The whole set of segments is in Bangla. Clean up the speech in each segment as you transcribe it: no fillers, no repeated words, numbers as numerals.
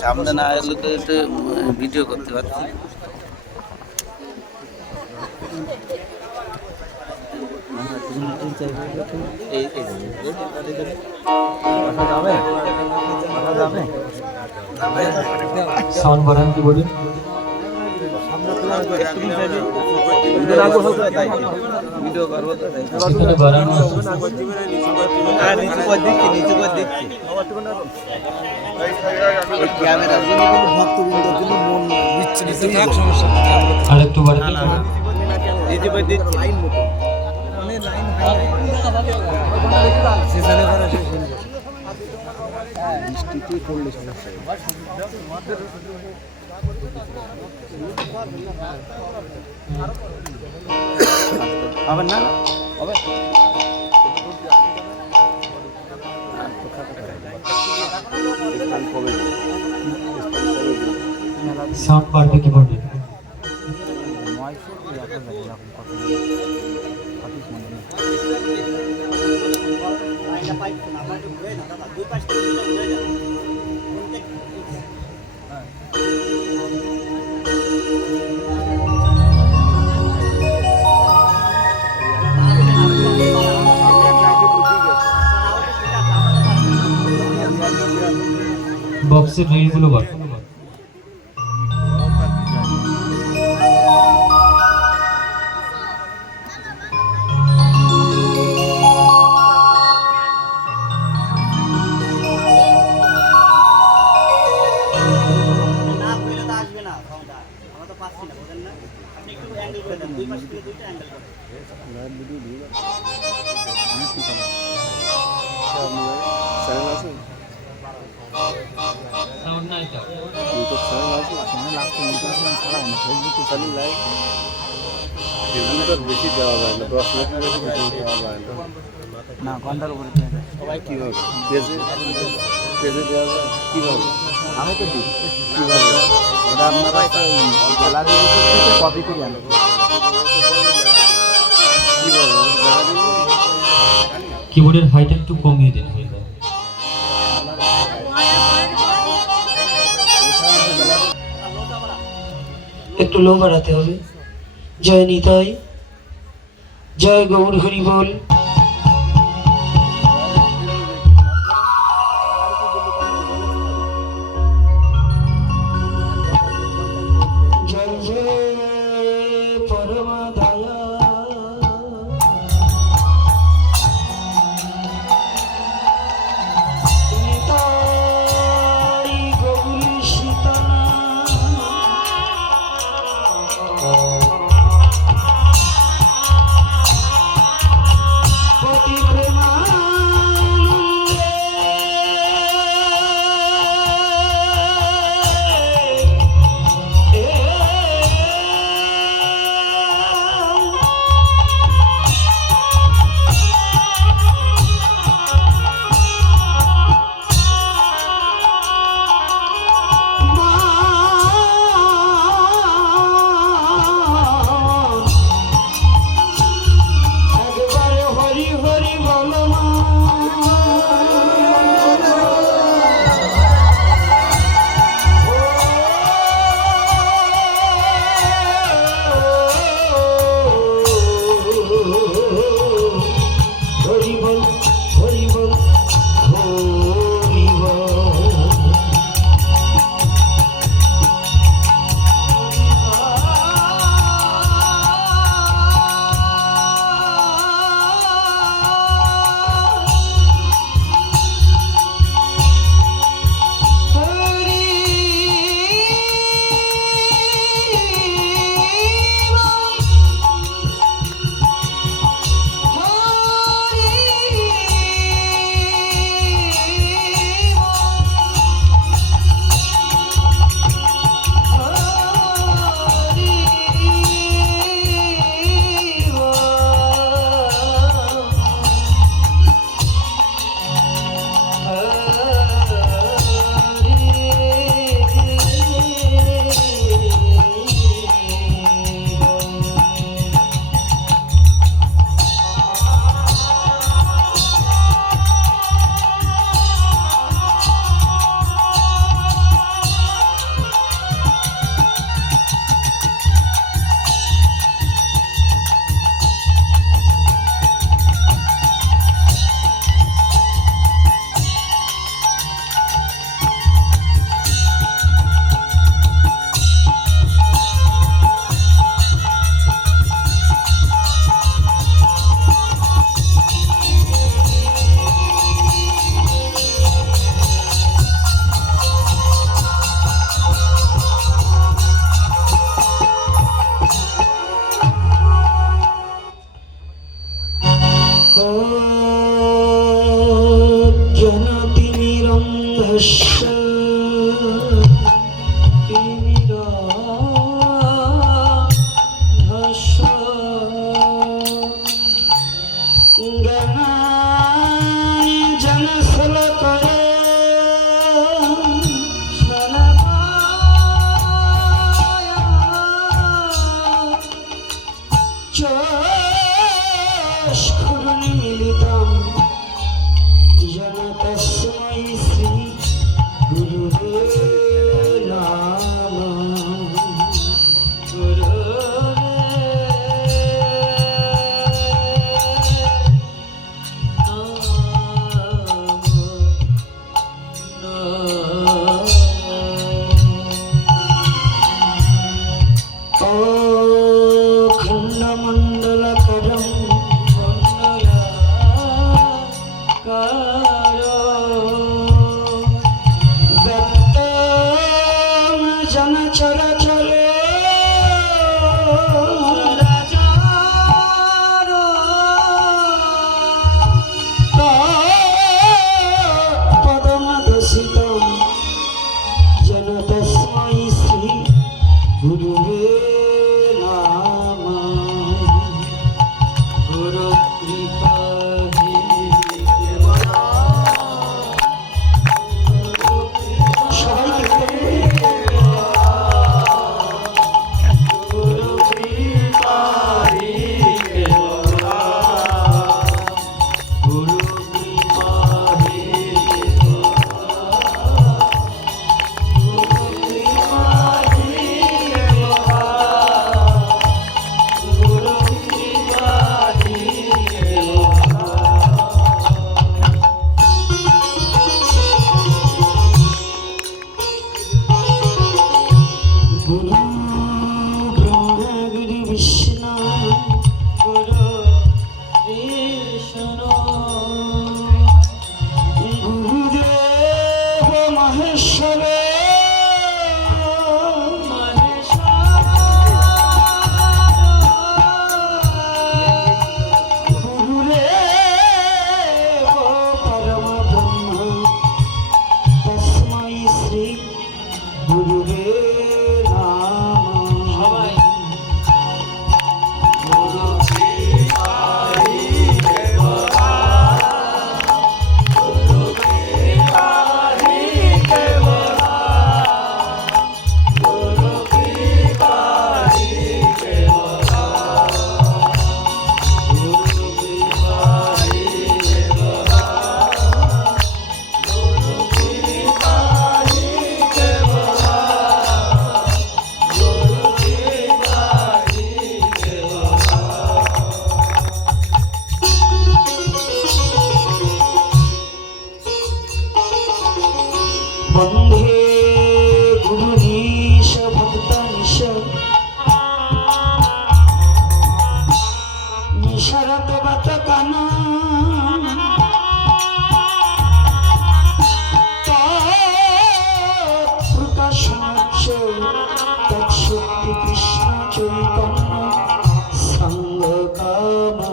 সামনে না এলে তো একটু ভিডিও করতে পারছি। সাউন্ড বাড়ান কি বলি ভিডিও করবো তো সেখানে বাড়ানো আর একটু বাড়াতে হবে না হবে সাউন্ড বাড়বে কি বলবেন বক্সের রিলগুলো বার সাউন্ড নাই তো ইউটিউব চ্যানেল আছে চ্যানেল আছে ইউটিউব চ্যানেল ছাড়া না ফেসবুকে চ্যানেল লাইভ ফেসবুকে বেশি দেওয়া যায় না 10 মিনিটের বেশি ভিডিও দেওয়া যায় না ঘন্টার উপরে সবাই কীভাবে পেজে দেওয়া যায় কীভাবে আমি তো দিই কীভাবে ওটা আপনারা গ্যালারি থেকে কপি করে আনেন কীভাবে কিবোর্ডের হাইট একটু কমিয়ে দিন একটু লো বাড়াতে হবে জয় নিতাই জয় গৌর হরি বল জয় জয় পরমা দয়া নিতাই গৌর সীতানা অজ্ঞানাতিমিরন্ধস্য তিমিরান্ধস্য জ্ঞানাঞ্জনশলাকয়া चक्षुरुन्मीलितं येन तस्मै श्री गुरुवे नमः। खण्डमण्डलकरं दत्तं जनचरचरे पदमदसितं जन तस्मै श्री गुरुवे वन्दे गुरुरीश भक्तनिश निशरतवत काना प्रकाशनच्च तत्शक्ति कृष्ण चैतन्य संघकामा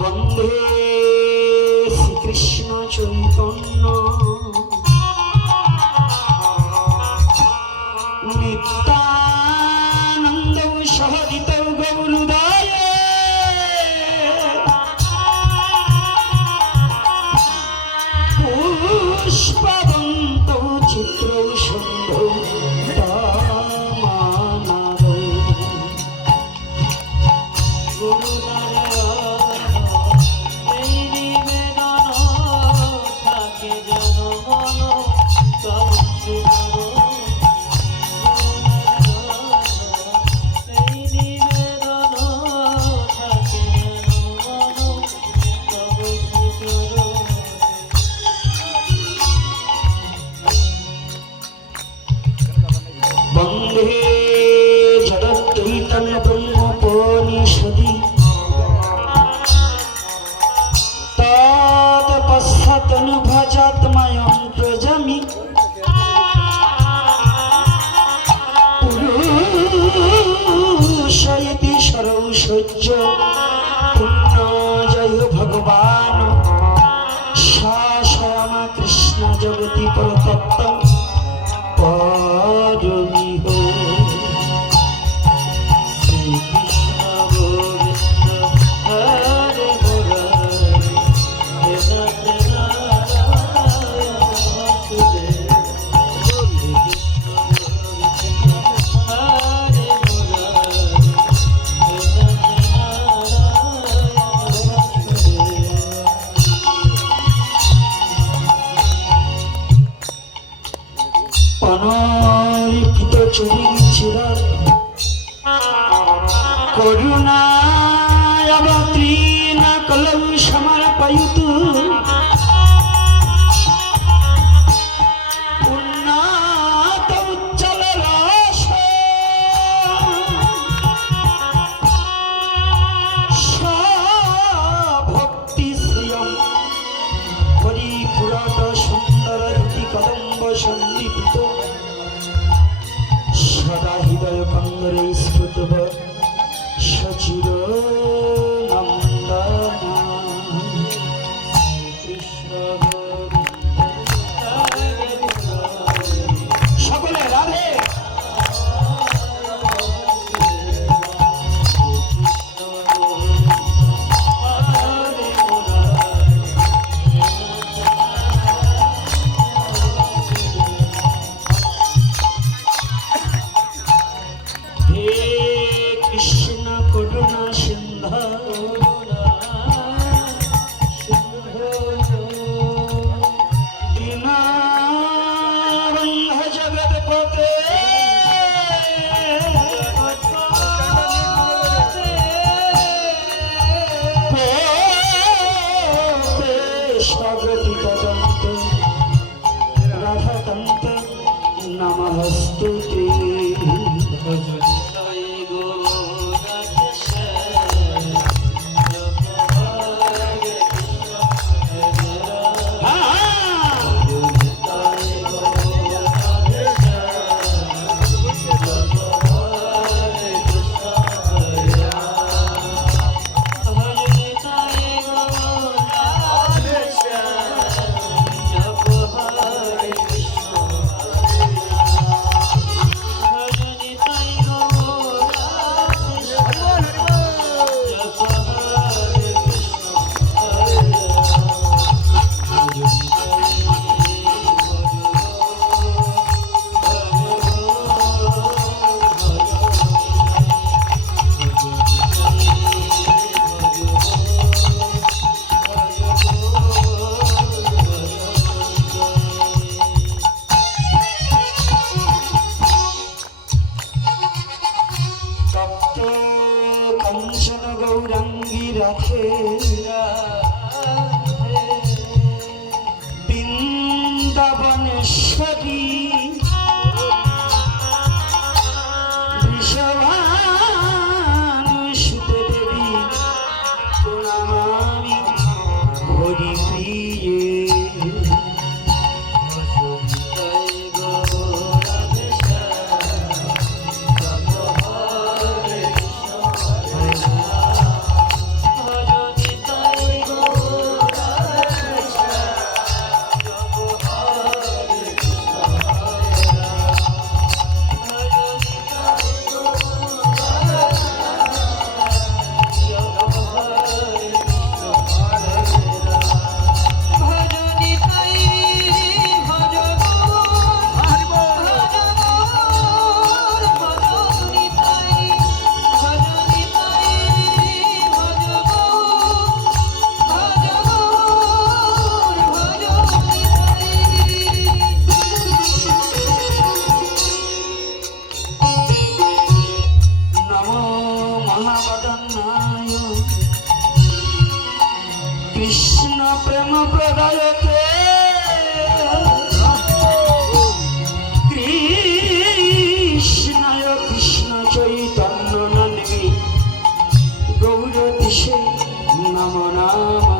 वन्दे श्रीकृष्ण चैतन्य नित्यानन्द सहजित गौरदाय पुष्पवन्तौ चित्रौ सन्धौ तामानादौ চুরিচিরা করুণাবতীর্ণ কলৌ সমর্পয়তু উন্নত উজ্জ্বল রস ভক্তি শ্রিয়ম পরিপুরট সুন্দর রুটি কদম্ব সন্দীপিত সদা হৃদয় কন্দরে স্ফুটব সচির নন্দন কৃষ্ণ সকলে রাধে রাধাকান্ত নমস্তুতে কাঞ্চন গৌরাঙ্গী রাখে বৃন্দাবনেশ্বরী বৃষভানুসুতে দেবী প্রণামামি হরি প্রিয়ে কৃষ্ণ প্রেম প্রদায়কে কৃষ্ণায় কৃষ্ণ চৈতন্য নন্মে গৌরতিশে নম নাম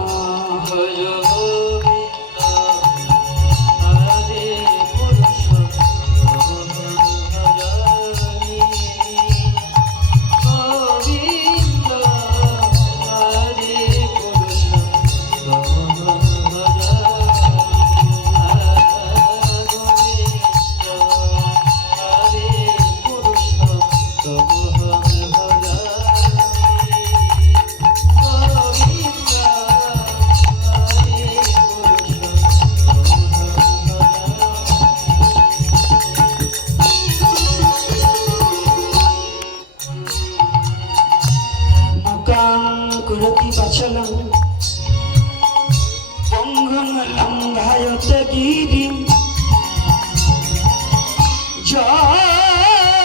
কুরতি বাচলং পঙ্গং লঙ্ঘায়তে গিরিম জয়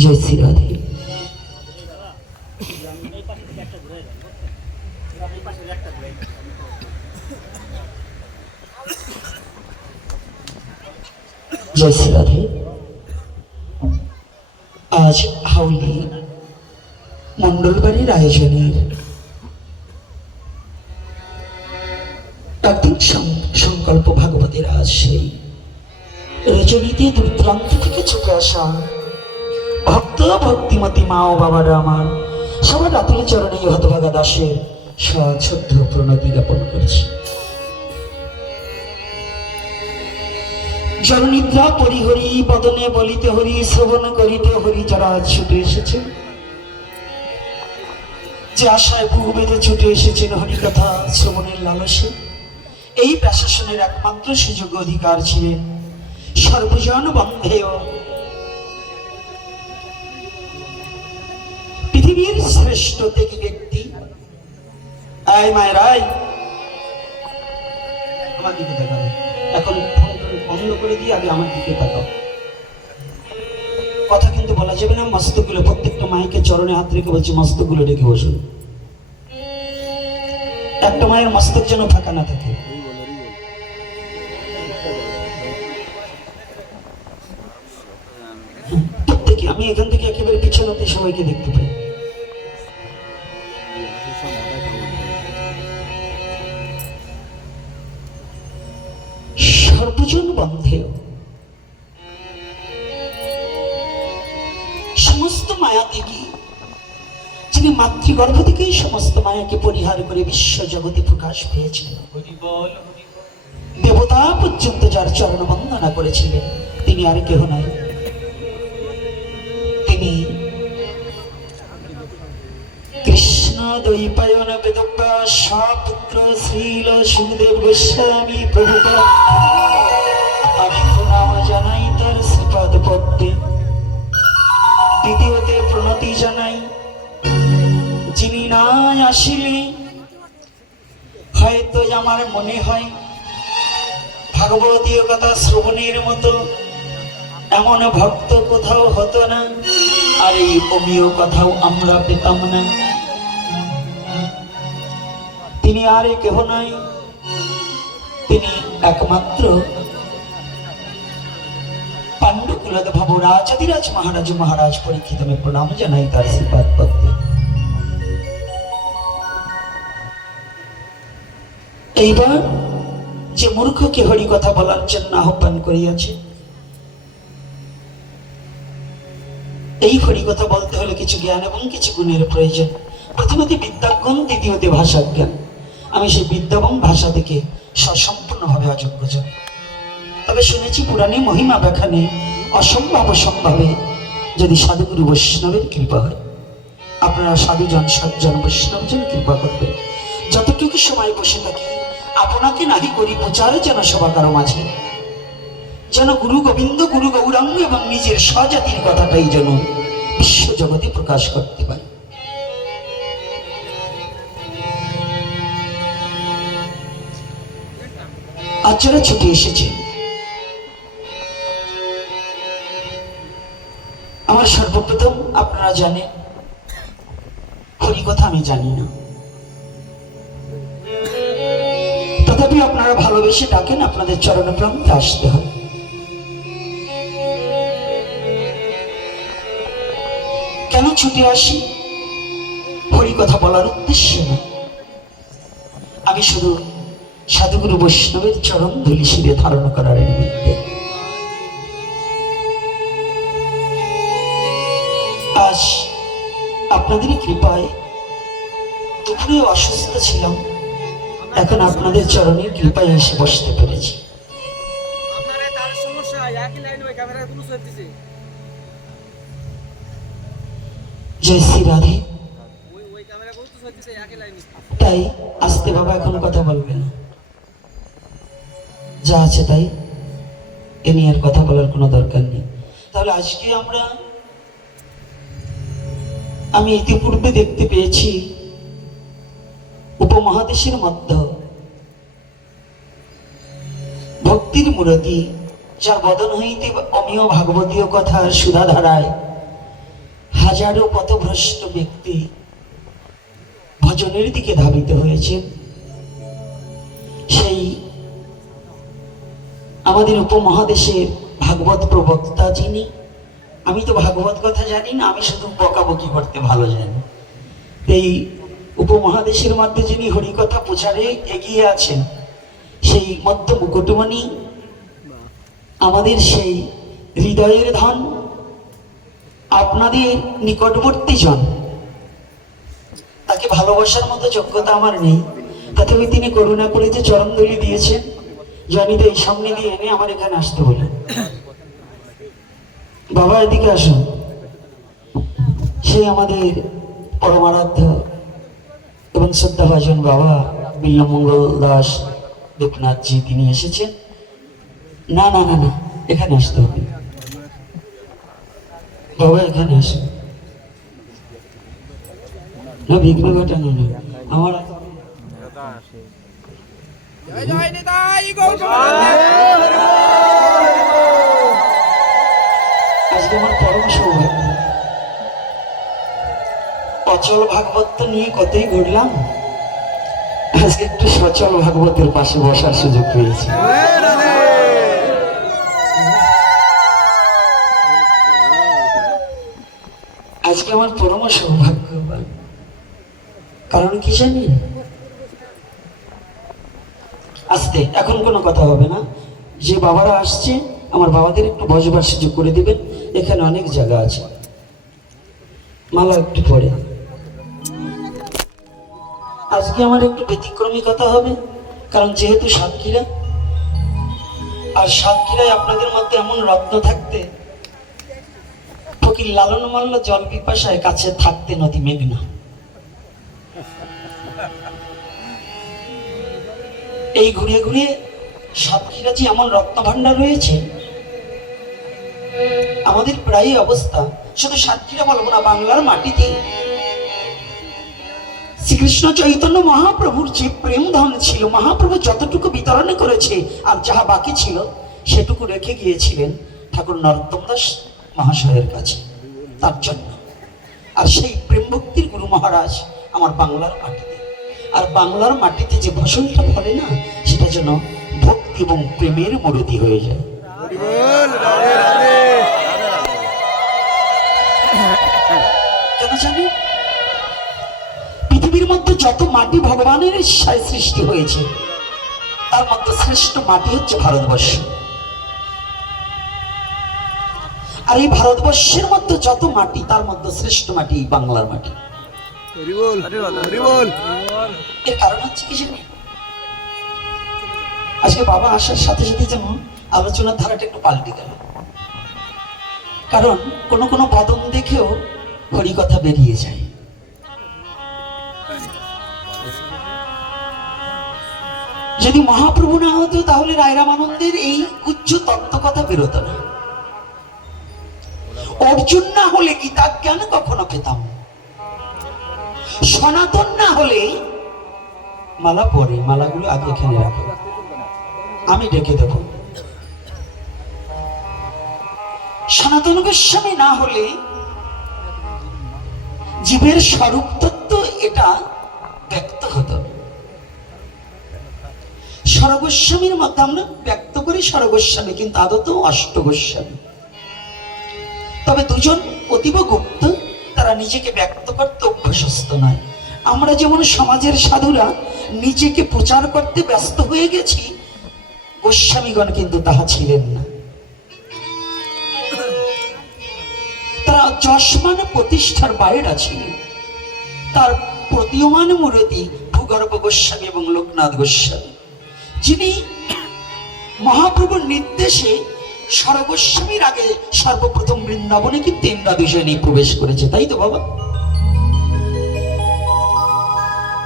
जय श्री राधे। जय श्री राधे। आज हाउली मंगलबारेर आयोजनेर একদিন সংকল্প ভাগবতের আজ সেই রজনীতে দূর প্রান্ত থেকে চুকে আসা ভক্ত ভক্তিমতী মা ও বাবারা আমার সবার রাতুল চরণে হতভাগা দাসের সশ্রদ্ধ প্রণতি জ্ঞাপন করছি। জননিদ্রা পরিহরি বদনে বলিতে হরি শ্রবণ করিতে হরি যারা আজ ছুটে এসেছে, যে আশায় বুক বেঁধে ছুটে এসেছেন হরিকথা শ্রবণের লালসে, এই প্রশাসনের একমাত্র সুযোগ্য অধিকার ছিলেন সর্বজন বন্ধেয় পৃথিবীর শ্রেষ্ঠ ত্যাগী ব্যক্তি। আয় মায়েরাই আমার দিকে তাকাও, এখন বন্ধ করে দিয়ে আগে আমার দিকে তাকাও। কথা কিন্তু বলা যাবে না, মস্তকগুলো প্রত্যেকটা মায়েকে চরণে হাত রেখে বলছি মস্তকগুলো রেখে বসুন, একটা মায়ের মস্তক যেন ফাঁকা না থাকে। প্রত্যেকে আমি এখান থেকে একেবারে পিছনে সবাইকে দেখতে পাই। সর্বজন বন্ধেয় সমস্ত মায়া ত্যাগী, যিনি মাতৃগর্ভ থেকেই সমস্ত মায়াকে পরিহার করে বিশ্ব জগতে প্রকাশ পেয়েছেন, দেবতা পর্যন্ত যার চরণ বন্দনা করেছিলেন, তিনি আর কেহ নাই, তিনি কৃষ্ণ দ্বৈপায়ন বেদব্যাস পুত্র শ্রীল সুখদেব গোস্বামী প্রভুপাদ। আমি প্রণাম জানাই তার শ্রীপাদ পদ্মে। দ্বিতীয়তে প্রণতি জানাই, যিনি নাই আসিলে হয়তো আমার মনে হয় ভাগবতীয় কথা শ্রবণের মতো এমন ভক্ত কোথাও হতো না, আর এই অমীয় কথাও আমরা পেতাম না। তিনি আর কেহ নাই, তিনি একমাত্র পাণ্ডুকুলোদ্ভব রাজাধিরাজ মহারাজ পরীক্ষিত। আমি প্রণাম জানাই তার শ্রীপাদ পদ্মে। এইবার যে মূর্খকে হরি কথা বলার জন্য আহ্বান করিয়াছে, এই হরি কথা বলতে হলে কিছু জ্ঞান এবং কিছু গুণের প্রয়োজন। প্রথমত বিদ্যাজ্ঞান, দ্বিতীয়তে ভাষা জ্ঞান। আমি সেই বিদ্যা এবং ভাষা থেকে সম্পূর্ণভাবে অযোগ্য জন। তবে শুনেছি পুরাণে মহিমা ব্যাখ্যানে অসম্ভব সম্ভাবে যদি সাধুগুরু বৈষ্ণবের কৃপা হয়। আপনারা সাধুজন সজ্জন বৈষ্ণবজন কৃপা করবেন। যতটুকু সময় বসে থাকি আপনাকে নাহি করি প্রচারে যেন সভা কারো মাঝে, যেন গুরু গোবিন্দ, গুরু গৌরাঙ্গ এবং নিজের স্বজাতির কথাটাই যেন বিশ্ব জগতে প্রকাশ করতে পারে। আজ যারা ছুটে এসেছে, আমার সর্বপ্রথম আপনারা জানেন হরি কথা আমি জানি না, তথাপি আপনারা ভালোবেসে ডাকেন, আপনাদের চরণে প্রান্তে আসতে হয়। কেন ছুটে আসি? হরি কথা বলার উদ্দেশ্য না, আমি শুধু সাধুগুরু বৈষ্ণবের চরণ ধুলি শিরে ধারণ করার নিমিত্তে। আজ আপনাদেরই কৃপায় দুপুরে অসুস্থ ছিলাম, এখন আপনাদের চরণের কৃপায় এসে বসতে পেরেছি। জয় শ্রী রাধে। তাই আসতে বাবা এখন কথা বলবে না, যা আছে তাই, এ নিয়ে আর কথা বলার কোনো দরকার নেই। তাহলে আজকে আমি ইতিপূর্বে দেখতে পেয়েছি উপমহাদেশের মধ্যে ভক্তির মূরতি, যার বদন হইতে অমীয় ভাগবতীয় কথা সুধাধারায় হাজারো পথভ্রষ্ট ব্যক্তি ভজনের দিকে ধাবিত হয়েছে। সেই আমাদের উপমহাদেশের ভাগবত প্রবক্তা যিনি, আমি তো ভাগবত কথা জানি না, আমি শুধু বকাবকি করতে ভালো জানি। এই উপমহাদেশের মধ্যে যিনি হরিকথা প্রচারে এগিয়ে আছেন, সেই মধ্য মুকুটমণি, আমাদের সেই হৃদয়ের ধন, আপনাদের নিকটবর্তী জন। তাকে ভালোবাসার মতো যোগ্যতা আমার নেই, তথাপি তিনি করুণা করে যে চরণধুলি দিয়েছেন, জনিতে এই সামনে দিয়ে এনে আমার এখানে আসতে বলেন। বাবা এদিকে আসুন। সেই আমাদের পরমারাধ্য এবং শ্রদ্ধাভাজন বাবা বিল্লমঙ্গল দাস লোকনাথজি, তিনি এসেছেন। না না না না, এখানে আসতে হবে বাবা, এখানে আসুন। না বিঘ্ন ঘটানো না আমার। আজকে আমার পরম সৌভাগ্য, অচল ভাগবত নিয়ে কতই ঘুরলাম, আজকে একটু সচল ভাগবতের পাশে বসার সুযোগ পেয়েছি। আজকে আমার পরম সৌভাগ্য। কারণ কি জানেন? আসতে এখন কোনো কথা হবে না, যে বাবারা আসছে আমার বাবাদের একটু বসবার সুযোগ করে দিবেন, এখানে অনেক জায়গা আছে। মালা একটু পরে। আজকে আমার একটু ব্যতিক্রমী কথা হবে, কারণ যেহেতু সাতক্ষীরা, আর সাতক্ষীরায় আপনাদের মধ্যে এমন রত্ন থাকতে, ফকির লালন মাল্ল জল পিপাসায় কাছে থাকতে নদী মেঘনা। এই ঘুরে ঘুরে সাতক্ষীরা যে এমন রত্ন ভান্ডার রয়েছে, আমাদের প্রায় অবস্থা শুধু সাতক্ষীরা বলবো না, বাংলার মাটিতে শ্রীকৃষ্ণ চৈতন্য মহাপ্রভুর যে প্রেম ধন ছিল, মহাপ্রভু যতটুকু বিতরণ করেছে আর যাহা বাকি ছিল সেটুকু রেখে গিয়েছিলেন ঠাকুর নরোত্তম দাস মহাশয়ের কাছে তার জন্য। আর সেই প্রেম ভক্তির গুরু মহারাজ আমার বাংলার মাটিতে, আর বাংলার মাটিতে যে ফসলটা ফলে না, সেটা যেন ভক্তি এবং প্রেমের মরুতি হয়ে যায়। কেন জানি পৃথিবীর মধ্যে যত মাটি ভগবানের ইচ্ছায় সৃষ্টি হয়েছে, তার মধ্যে শ্রেষ্ঠ মাটি হচ্ছে ভারতবর্ষ। আর এই ভারতবর্ষের মধ্যে যত মাটি, তার মধ্যে শ্রেষ্ঠ মাটি বাংলার মাটি। এর কারণ হচ্ছে কি জানি, আজকে বাবা আসার সাথে সাথে যেন আলোচনার ধারাটা একটু পাল্টে গেল। কারণ কোন কোন বদন দেখেও হরিকথা বেরিয়ে যায়। যদি মহাপ্রভু না হতো তাহলে রায়রামানন্দের এই উচ্চ তত্ত্ব কথা বেরোত না। অর্জুন না হলে গীতা জ্ঞান কখনো পেতাম, সনাতন না হলে মালা পরে, মালাগুলো আগে এখানে রাখো, আমি ডেকে দেব। সনাতন গোস্বামী না হলে জীবের স্বরূপ তত্ত্ব এটা ব্যক্ত হতো। স্বরগোস্বামীর মধ্যে আমরা ব্যক্ত করি স্বরগোস্বামী, কিন্তু আদত অষ্টগোস্বামী। তবে দুজন অতীব গুপ্ত, তারা নিজেকে ব্যক্ত করতে অভ্যস্ত নয়। আমরা যেমন সমাজের সাধুরা নিজেকে প্রচার করতে ব্যস্ত হয়ে গেছি, গোস্বামীগণ কিন্তু তাহা ছিলেন না। তারা যশমান প্রতিষ্ঠার বাইরে ছিলেন। তার প্রতীয়মান মূর্তি ভূগর্ভ গোস্বামী এবং লোকনাথ গোস্বামী, যিনি মহাপ্রভুর নির্দেশে স্বরগোস্বামীর আগে সর্বপ্রথম বৃন্দাবনে কিন্তু ইন্দ্রা দুজনেই প্রবেশ করেছে, তাই তো বাবা?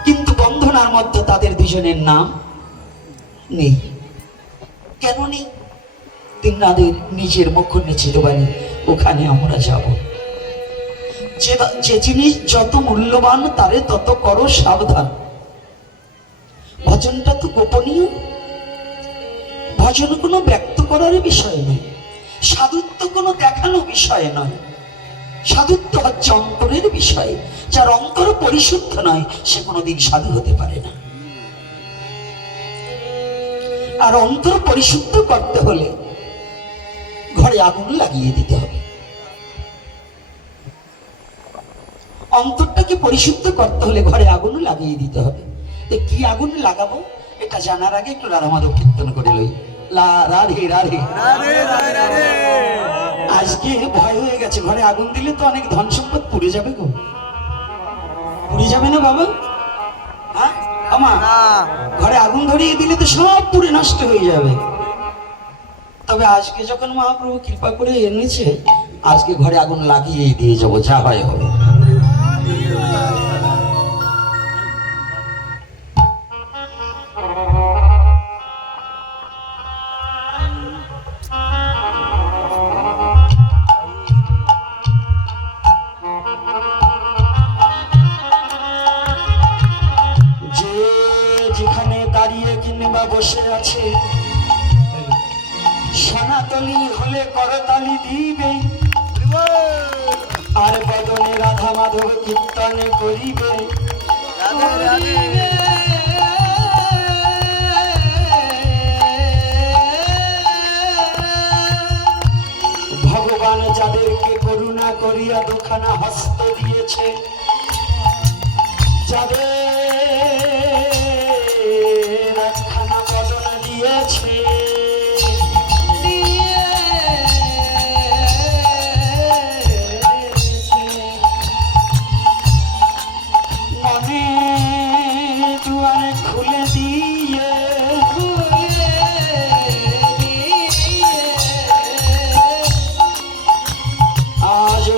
কিন্তু বন্ধনার মধ্যে তাদের দুজনের নাম নেই। কেন নেই? তিনাদের নিজের মুখ নিশ্চিত বাণী, ওখানে আমরা যাব। যে জিনিস যত মূল্যবান তারে তত করো সাবধান। ভজনটা তো গোপনীয়, ভজন কোনো ব্যক্ত করার বিষয় নয়, সাধুত্ব কোনো দেখানো বিষয় নয়। সাধুত্ব হচ্ছে অন্তরের বিষয়। যার অন্তর পরিশুদ্ধ নয় সে কোনোদিন সাধু হতে পারে না। আর অন্তর পরিশুদ্ধ করতে হলে ঘরে আগুন লাগিয়ে দিতে হবে। অন্তরটাকে পরিশুদ্ধ করতে হলে ঘরে আগুন লাগিয়ে দিতে হবে। কি আগুন লাগাবো এটা জানার আগে একটু রাধা মাধব কীর্তন করে লই। রাধে রাধে। আজকে ভয় হয়ে গেছে, ঘরে আগুন দিলে তো অনেক ধন সম্পদ পুড়ে যাবে গো। পুড়ে যাবে না বাবা? হ্যাঁ আমার ঘরে আগুন ধরিয়ে দিলে তো সব পুড়ে নষ্ট হয়ে যাবে। তবে আজকে যখন মহাপ্রভু কৃপা করে এনেছে, আজকে ঘরে আগুন লাগিয়ে দিয়ে যাবো, যা হয় হবে। বসে আছে সনাতনী হলে করতালি দিবে, আর বদনে রাধা মাধব কীর্তন করিবে। ভগবান যাদেরকে করুণা করিয়া দুখানা হস্ত দিয়েছে, যাদের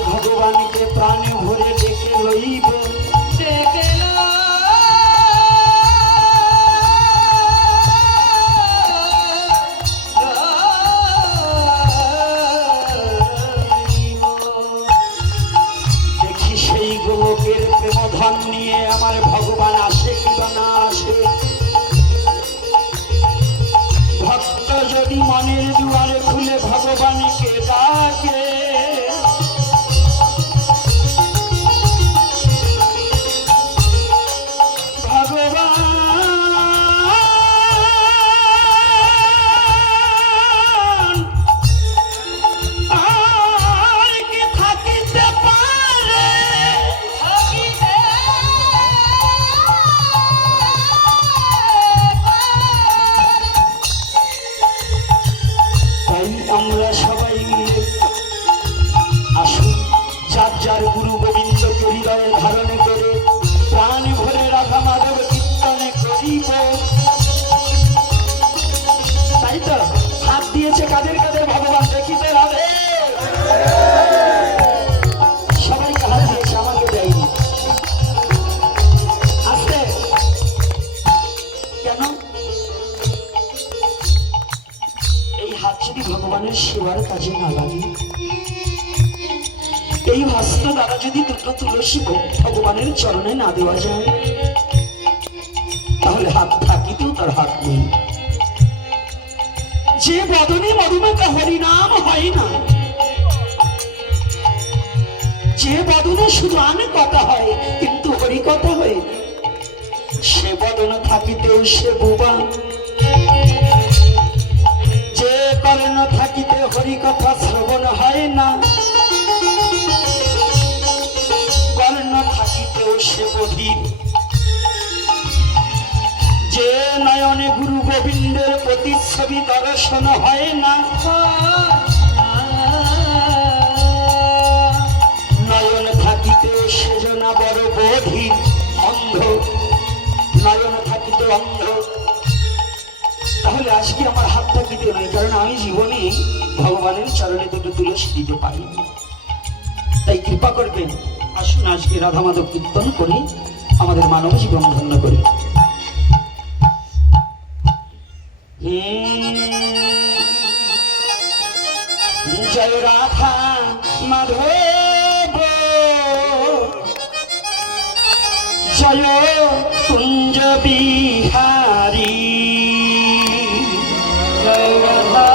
ভগবানকে প্রাণে ভরে ডেকে লইবে, ডেকে আমার গুরু গোবিন্দকে হৃদয়ে ধারণ করে প্রাণ ভরে রাধা মাধব কীর্তনে করিব। তাই তো হাত দিয়েছে কাদের কাদের ভগবান দেখিতে রাধে, সবাইকে হাত দিয়েছে, আমাকে দেয়নি। আসতে কেন? এই হাত যদি ভগবানের সেবার কাজে না লাগে, এই হস্ত দ্বারা যদি দুটো তুলসী ভগবানের চরণে না দেওয়া যায়, তাহলে হাত থাকিতেও তার হাত নেই। যে বদনে মধুমাখা হরিনাম হয় না, যে বদনে শুধু আন কথা হয় কিন্তু হরি কথা হয় না, সে বদন থাকিতেও সে বোবা। যে কর্ণ থাকিতে হরি কথা শ্রবণ হয় না, কর্ণ থাকিতেও সে বধির। যে নয়নে গুরু গোবিন্দের প্রতিচ্ছবি দর্শন হয় না, নয়ন থাকিতেও সেজনা বড় বধির, অন্ধ, নয়ন থাকিতে অন্ধ। তাহলে আজকে আমার হাত থাকিতে নয়, কারণ আমি জীবনে ভগবানের চরণে দুটো তুলসী দিতে পারিনি। তাই কৃপা করবেন, আসুন আজকে রাধা মাধব কীর্তন করি, আমাদের মানব জীবন ধন্য করি। জয় রাধা মাধব, জয় কুঞ্জ বিহারী, জয় রাধা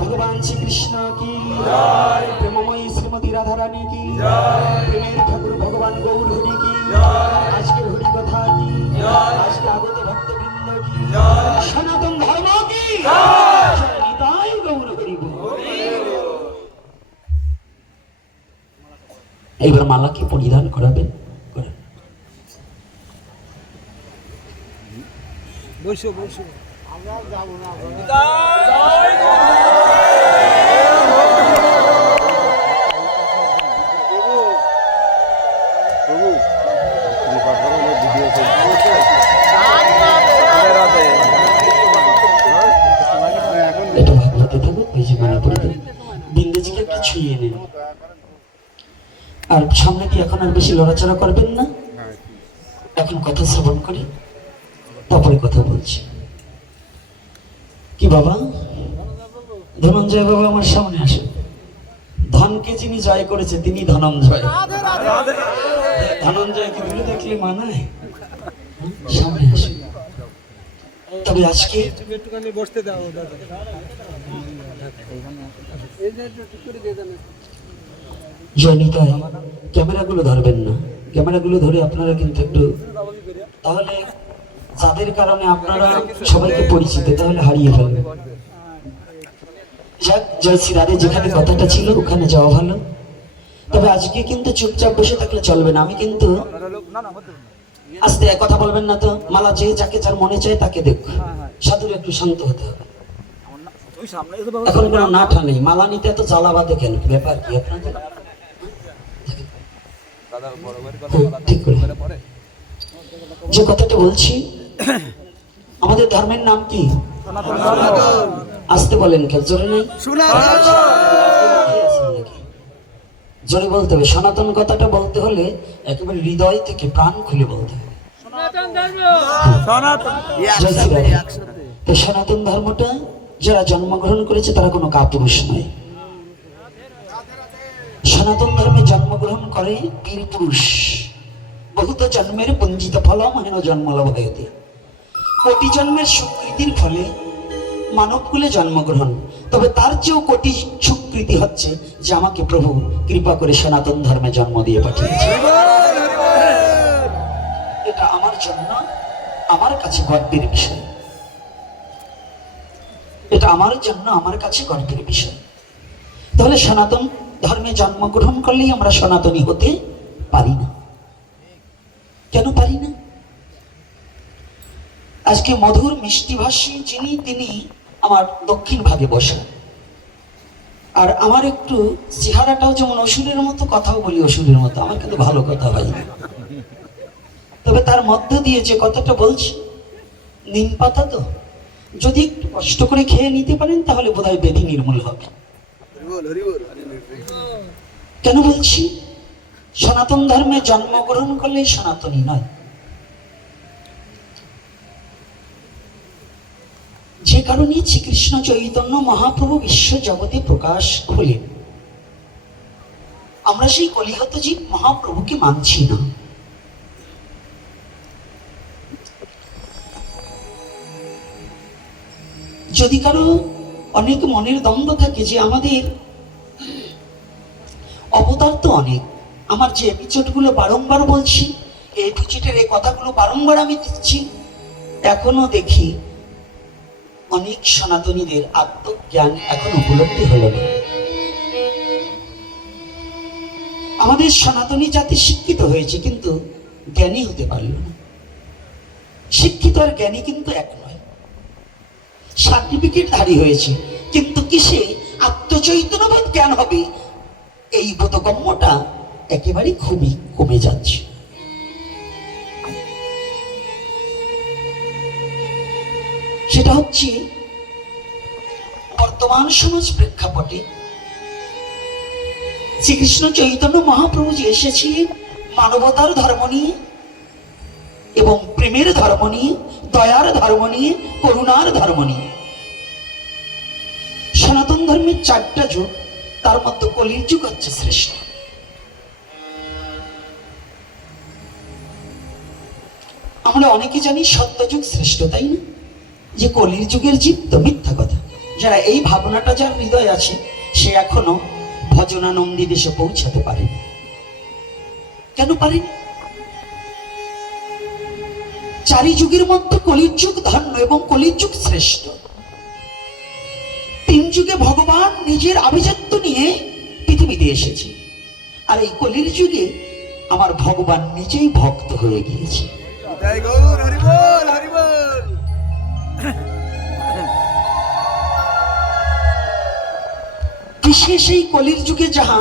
ভগবান শ্রীকৃষ্ণ কি, প্রেমময়ী শ্রীমতী রাধা রানী কি, প্রেমের ঠাকুর ভগবান গৌর হরি কি, আজকের হরি কথা কি, আজকে আগত ভক্তবৃন্দ কি, সনাতন ধর্ম কি, নিতাই গৌর হরি বল। এইবার মালাকে পরিধান করাবেন, করেন। বসো বসো। এটা ভাগবতে থাকো, ওই যে মালা পরিধান বিন্দেজিকে একটু ছুঁয়ে নেন। আর সামনে দিয়ে এখন আর বেশি লড়াচড়া করবেন না, এখন কথা শ্রবণ করি, তারপরে কথা বলছি। কি বাবা ধনঞ্জয় বাবা আমার সামনে আসে। ধনকে যিনি জয় করেছে তিনি ধনঞ্জয়। ধনঞ্জয়কে দূরে দেখলে মানায়? সামনে আসে। তবে আজকে একটুখানি বসতে দাও দাদা। জয়নিতায় ক্যামেরাগুলো ধরবেন না, ক্যামেরাগুলো ধরে আপনারা কিন্তু একটু, তাহলে যাদের কারণে আপনারা সবাইকে পরিচিত তাহলে হারিয়ে ফেলবেন। যাক, জয় শ্রী রাধে, যেখানে কথাটা ছিল ওখানে যাওয়া ভালো। তবে আজকে কিন্তু চুপচাপ বসে থাকলে চলবে না। আমি কিন্তু আস্তে কথা বলবেন না তো, মালা যে যাকে যার মনে চায় তাকে দেখ। সাধুর একটু শান্ত হতে হবে। এখন কোনো না ঠা নেই, মালা নিতে এত জ্বালা বাঁধে কেন? ব্যাপার কি আপনাদের? ঠিক করে যে কথাটা বলছি, আমাদের ধর্মের নাম কি? আসতে বলেন, কেউ জোরে নেই? জোরে বলতে হবে। সনাতন কথাটা বলতে হলে একেবারে হৃদয় থেকে প্রাণ খুলে বলতে হবে। সনাতন ধর্মটা যারা জন্মগ্রহণ করেছে তারা কোনো কাপুরুষ নয়। সনাতন ধর্মে জন্মগ্রহণ করে বীর পুরুষ। বহুত জন্মের পঞ্জিত ফল মহেন জন্মলাভ হয়েতে। কোটি জন্মের স্বীকৃতির ফলে মানবকুলে জন্মগ্রহণ। তবে তার চেয়েও কোটি স্বীকৃতি হচ্ছে যে আমাকে প্রভু কৃপা করে সনাতন ধর্মে জন্ম দিয়ে পাঠিয়েছে। এটা আমার জন্য আমার কাছে গর্বের বিষয়। এটা আমার জন্য আমার কাছে গর্বের বিষয়। তাহলে সনাতন ধর্মে জন্মগ্রহণ করলেই আমরা সনাতনী হতে পারি না। কেন পারি না? আজকে মধুর মিষ্টিভাষী যিনি, তিনি আমার দক্ষিণ ভাগে বসে। আর আমার একটু চেহারাটাও যেমন অসুরের মতো, কথাও বলি অসুরের মতো। আমার কিন্তু ভালো কথা হয় না। তবে তার মধ্য দিয়ে যে কথাটা বলছি, নিম পাতা তো যদি একটু কষ্ট করে খেয়ে নিতে পারেন তাহলে বোধহয় ব্যাধি নির্মূল হবে। কেন বলছি? সনাতন ধর্মে জন্মগ্রহণ করলে সনাতনী নয়। যে কারণে শ্রীকৃষ্ণ চৈতন্য মহাপ্রভু বিশ্ব জগতে প্রকাশ হলেন, আমরা সেই কলিহত জীব মহাপ্রভুকে মানছি না। যদি কারো অনেক মনের দ্বন্দ্ব থাকে যে আমাদের অবতার তো অনেক, আমার যে এপিসোডগুলো বারংবার বলছি, এই এপিসোডের এই কথাগুলো বারংবার আমি দিচ্ছি, এখনো দেখি অনেক সনাতনীদের আত্মজ্ঞান এখন উপলব্ধি হলো না। আমাদের সনাতনী জাতি শিক্ষিত হয়েছে কিন্তু জ্ঞানী হতে পারল না। শিক্ষিত আর জ্ঞানী কিন্তু এক নয়। সার্টিফিকেট ধারী হয়েছে কিন্তু কিসে আত্মচৈতন্যবোধ জ্ঞান হবে, এই বোধগম্যটা একেবারে খুবই কমে যাচ্ছে। সেটা হচ্ছে বর্তমান সমাজ প্রেক্ষাপটে শ্রীকৃষ্ণ চৈতন্য মহাপ্রভু যে এসেছিলেন মানবতার ধর্ম নিয়ে এবং প্রেমের ধর্ম নিয়ে, দয়ার ধর্ম নিয়ে, করুণার ধর্ম নিয়ে। সনাতন ধর্মের 4টা যুগ, তার মধ্যে কলির যুগ হচ্ছে শ্রেষ্ঠ। আমরা অনেকে জানি সত্যযুগ শ্রেষ্ঠ, তাই না? যে কলির যুগের জীব তো মিথ্যা কথা। যারা এই ভাবনাটা যার হৃদয় আছে, সে এখনো ভজনানন্দী দেশে পৌঁছাতে পারেনি। কেন পারেনি? চারি যুগের মধ্যে কলির যুগ ধন্য এবং কলির যুগ শ্রেষ্ঠ। 3 যুগে ভগবান নিজের আভিজাত্য নিয়ে পৃথিবীতে এসেছে, আর এই কলির যুগে আমার ভগবান নিজেই ভক্ত হয়ে গিয়েছে। বিশেষ এই কলির যুগে যাহা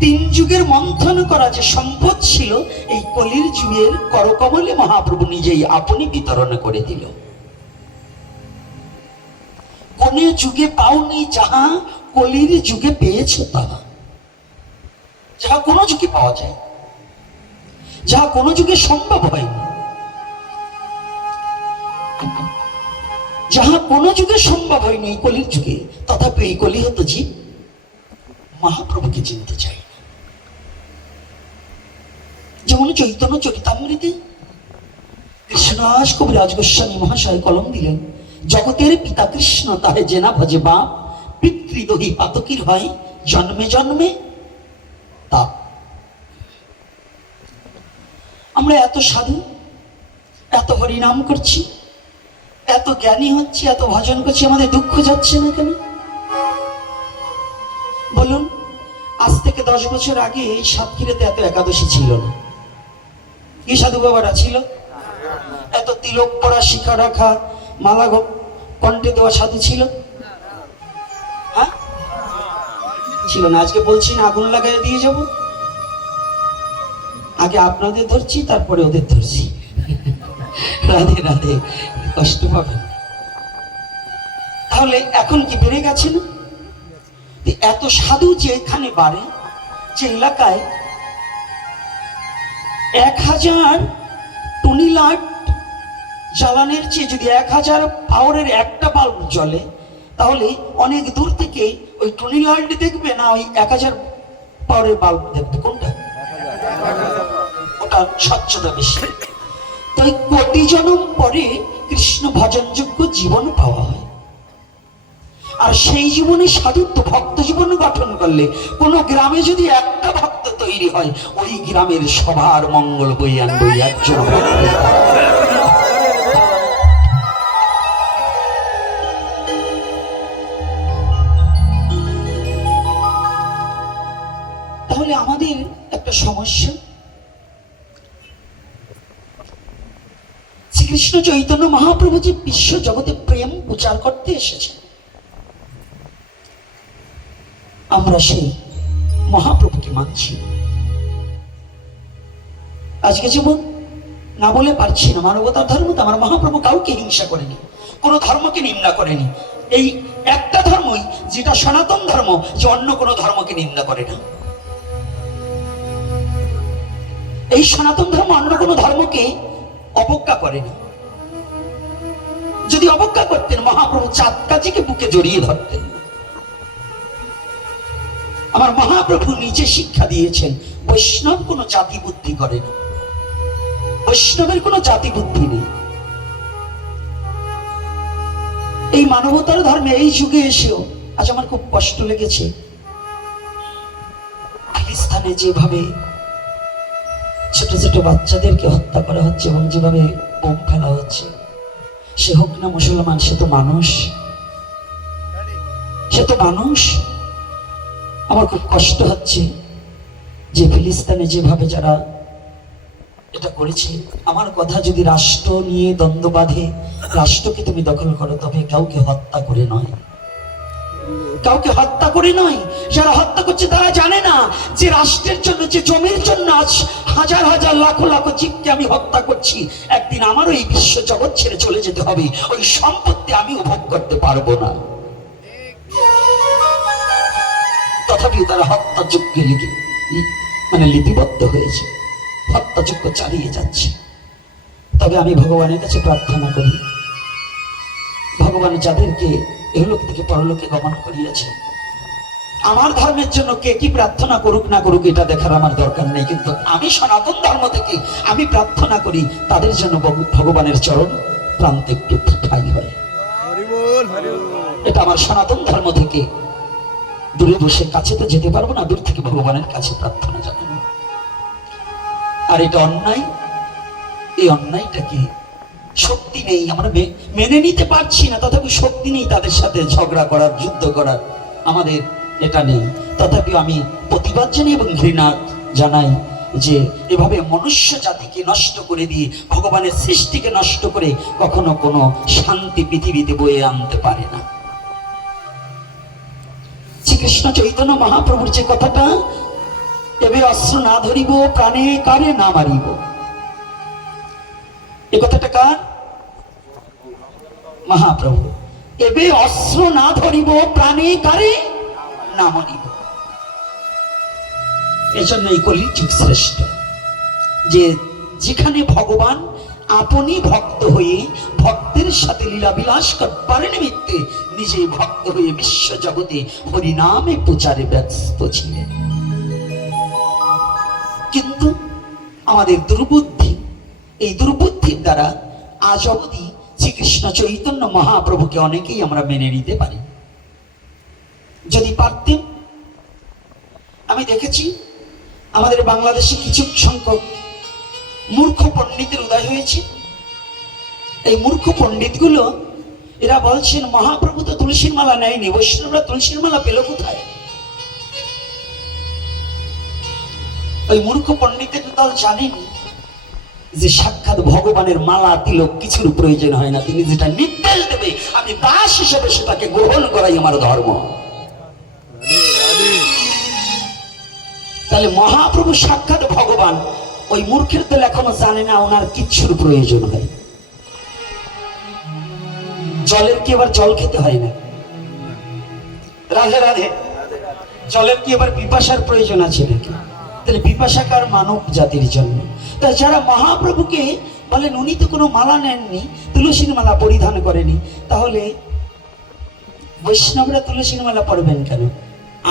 3 যুগের মন্থন করা যে সম্পদ ছিল, এই কলির যুগের করকমলে মহাপ্রভু নিজেই আপনি বিতরণ করে দিল। কোন যুগে পাওনি যাহা কলির যুগে পেয়েছ তাহা, যাহা কোন যুগে পাওয়া যায়, যাহা কোন যুগে সম্ভব হয়নি, যাহা কোন যুগে সম্ভব হয়নি এই কলির যুগে, তথাপি এই কলি হতো জীব মহাপ্রভুকে চিনতে চাই না। যেমন চৈতন্য চরিতামৃতে কৃষ্ণদাস কবিরাজ গোস্বামী মহাশয় কলম দিলেন, জগতের পিতা কৃষ্ণ তাহে জেনা ভজে বাপ, পিতৃদহি পাতকির হয় জন্মে জন্মে তাপ। আমরা এত সাধু, এত হরিনাম করছি, এত জ্ঞানী হচ্ছে, এত ভজন করছি, আমাদের দুঃখ যাচ্ছে না কেন? বলুন, আজ থেকে 10 বছর আগে এই সাতক্ষীরাতে এত একাদশী ছিল না। কি সাধু বাবারা ছিল? এত তিলক পরা, শিখা রাখা, মালা কণ্ঠে দেওয়া সাধু ছিল? হ্যাঁ, ছিল না। আজকে বলছি না আগুন লাগাই দিয়ে যাব, আগে আপনাদের ধরছি তারপরে ওদের ধরছি। রাধে রাধে, কষ্ট পাবেন। তাহলে এখন কি বেড়ে গেছে না? এত সাধু যে এখানে বাড়ে, যে এলাকায় 1000 টুনি লাইট জ্বালানোর চেয়ে যদি 1000 পাওয়ারের একটা বাল্ব জ্বলে, তাহলে অনেক দূর থেকে ওই টুনি লাইট দেখবে না ওই 1000 পাওয়ারের বাল্ব দেখবে? কোনটা? ওটা স্বচ্ছতা বেশি। তো এই কোটি জন্ম পরে কৃষ্ণ ভজনযোগ্য জীবন পাওয়া হয়, আর সেই জীবনে সাধুত্ব ভক্ত জীবন গঠন করলে কোন গ্রামে যদি একটা ভক্ত তৈরি হয়, ওই গ্রামের সবার মঙ্গল বয়ে আনবে একজন ভক্ত। তাহলে আমাদের একটা সমস্যা, শ্রীকৃষ্ণ চৈতন্য মহাপ্রভু যে বিশ্ব জগতে প্রেম প্রচার করতে এসেছে, আমরা সেই মহাপ্রভুকে মানছি। আজকে যেমন না বলে পারছি না, মানবতার ধর্ম তো আমার মহাপ্রভু কাউকে হিংসা করেনি, কোন ধর্মকে নিন্দা করেনি। এই একটা ধর্মই যেটা সনাতন ধর্ম, যে অন্য কোনো ধর্মকে নিন্দা করে না। এই সনাতন ধর্ম অন্য কোনো ধর্মকে অবজ্ঞা করেনি। যদি অবজ্ঞা করতেন, মহাপ্রভু চাঁদকাজিকে বুকে জড়িয়ে ধরতেন। আমার মহাপ্রভু নিজে শিক্ষা দিয়েছেন, বৈষ্ণব কোনো জাতি বুদ্ধি করে না, বৈষ্ণবের কোনো জাতি বুদ্ধি নেই। এই মানবতার ধর্মে এই যুগে এসেও আজ আমার খুব কষ্ট লেগেছে, পাকিস্তানে যেভাবে ছোট ছোট বাচ্চাদেরকে হত্যা করা হচ্ছে এবং যেভাবে বোম ফেলা হচ্ছে। সে হোক না মুসলমান, সে তো মানুষ, সে তো মানুষ। আমার খুব কষ্ট হচ্ছে যে ফিলিস্তিনে যেভাবে যারা এটা করেছে। আমার কথা, যদি রাষ্ট্র নিয়ে দ্বন্দ্ব বাঁধে, রাষ্ট্রকে তুমি দখল করো, তবে কাউকে হত্যা করে নয়, কাউকে হত্যা করে নয়। যারা হত্যা করছে তারা জানে না যে রাষ্ট্রের জন্য, যে জমির জন্য আজ হাজার হাজার লাখো লাখো জীবকে আমি হত্যা করছি, একদিন আমারও এই বিশ্ব জগৎ ছেড়ে চলে যেতে হবে, ওই সম্পত্তি আমি উপভোগ করতে পারবো না। তথাপি তারা হত্যাযজ্ঞে লিপিবদ্ধ হয়েছে, হত্যাযজ্ঞ চালিয়ে যাচ্ছে। তবে আমি ভগবানের কাছে প্রার্থনা করি, ভগবান যাদেরকে এহলোক থেকে পরলোকে গমন করিয়েছে, আমার ধর্মের জন্য কে কি প্রার্থনা করুক না করুক এটা দেখার আমার দরকার নেই, কিন্তু আমি সনাতন ধর্ম থেকে আমি প্রার্থনা করি তাদের জন্য ভগবানের চরণ প্রান্তে একটু ঠাই হয়, এটা আমার সনাতন ধর্ম থেকে দূরে বসে কাছে তো যেতে পারবো না, দূর থেকে ভগবানের কাছে প্রার্থনা জানাবো। আর এটা অন্যায়, এই অন্যায়টাকে শক্তি নেই, আমরা মেনে নিতে পারছি না, তথাপি শক্তি নেই তাদের সাথে ঝগড়া করার, যুদ্ধ করার, আমাদের এটা নেই। তথাপি আমি প্রতিবাদ জানাই এবং ঘৃণা জানাই যে এভাবে মনুষ্য জাতিকে নষ্ট করে দিয়ে ভগবানের সৃষ্টিকে নষ্ট করে কখনো কোনো শান্তি পৃথিবীতে বয়ে আনতে পারে না। শ্রীকৃষ্ণ চৈতন্য মহাপ্রভুর যে কথাটা, এবে অস্ত্র না ধরিব প্রাণে কারে না মারিব, এ কথাটা কার? মহাপ্রভু। এবে অস্ত্র না ধরিব প্রাণে কারে না মারিব। এজন্য এই কলির যুগ শ্রেষ্ঠ, যে যেখানে ভগবান আপনি ভক্ত হয়ে ভক্তের সাথে লীলা বিলাস করবার নিমিত্তে নিজেই ভক্ত হয়ে বিশ্ব জগতে হরিনামে প্রচারে ব্যস্ত ছিলেন। কিন্তু আমাদের দুর্বুদ্ধি, এই দুর্বুদ্ধির দ্বারা আজ অবধি শ্রীকৃষ্ণ চৈতন্য মহাপ্রভুকে অনেকেই আমরা মেনে নিতে পারি। যদি পারতেন, আমি দেখেছি আমাদের বাংলাদেশে কিছু সংখ্যক মূর্খ পণ্ডিতের উদয় হয়েছে। এই মূর্খ পণ্ডিতগুলো এরা বলছেন মহাপ্রভু তো তুলসীর মালা নেয়নি, বৈষ্ণবরা তুলসীর মালা পেল কোথায়? ওই মূর্খ পণ্ডিতের দল জানেনি যে সাক্ষাৎ ভগবানের মালা তিলক কিছুর প্রয়োজন হয় না, তিনি যেটা নির্দেশ দেবে আমি দাস হিসেবে সেটাকে গ্রহণ করাই আমার ধর্ম। তাহলে মহাপ্রভু সাক্ষাৎ ভগবান, ওই মূর্খের দল এখনো জানে না ওনার কিচ্ছুর প্রয়োজন হয়। জলের কি এবার জল খেতে হয় না? রাধে রাধে। জলের কি এবার পিপাসার প্রয়োজন আছে নাকি? তাহলে পিপাসাকার মানব জাতির জন্য। তা যারা মহাপ্রভুকে বলেন উনি তো কোনো মালা নেননি, তুলসীর মালা পরিধান করেনি, তাহলে বৈষ্ণবরা তুলসীর মালা পরবেন কেন?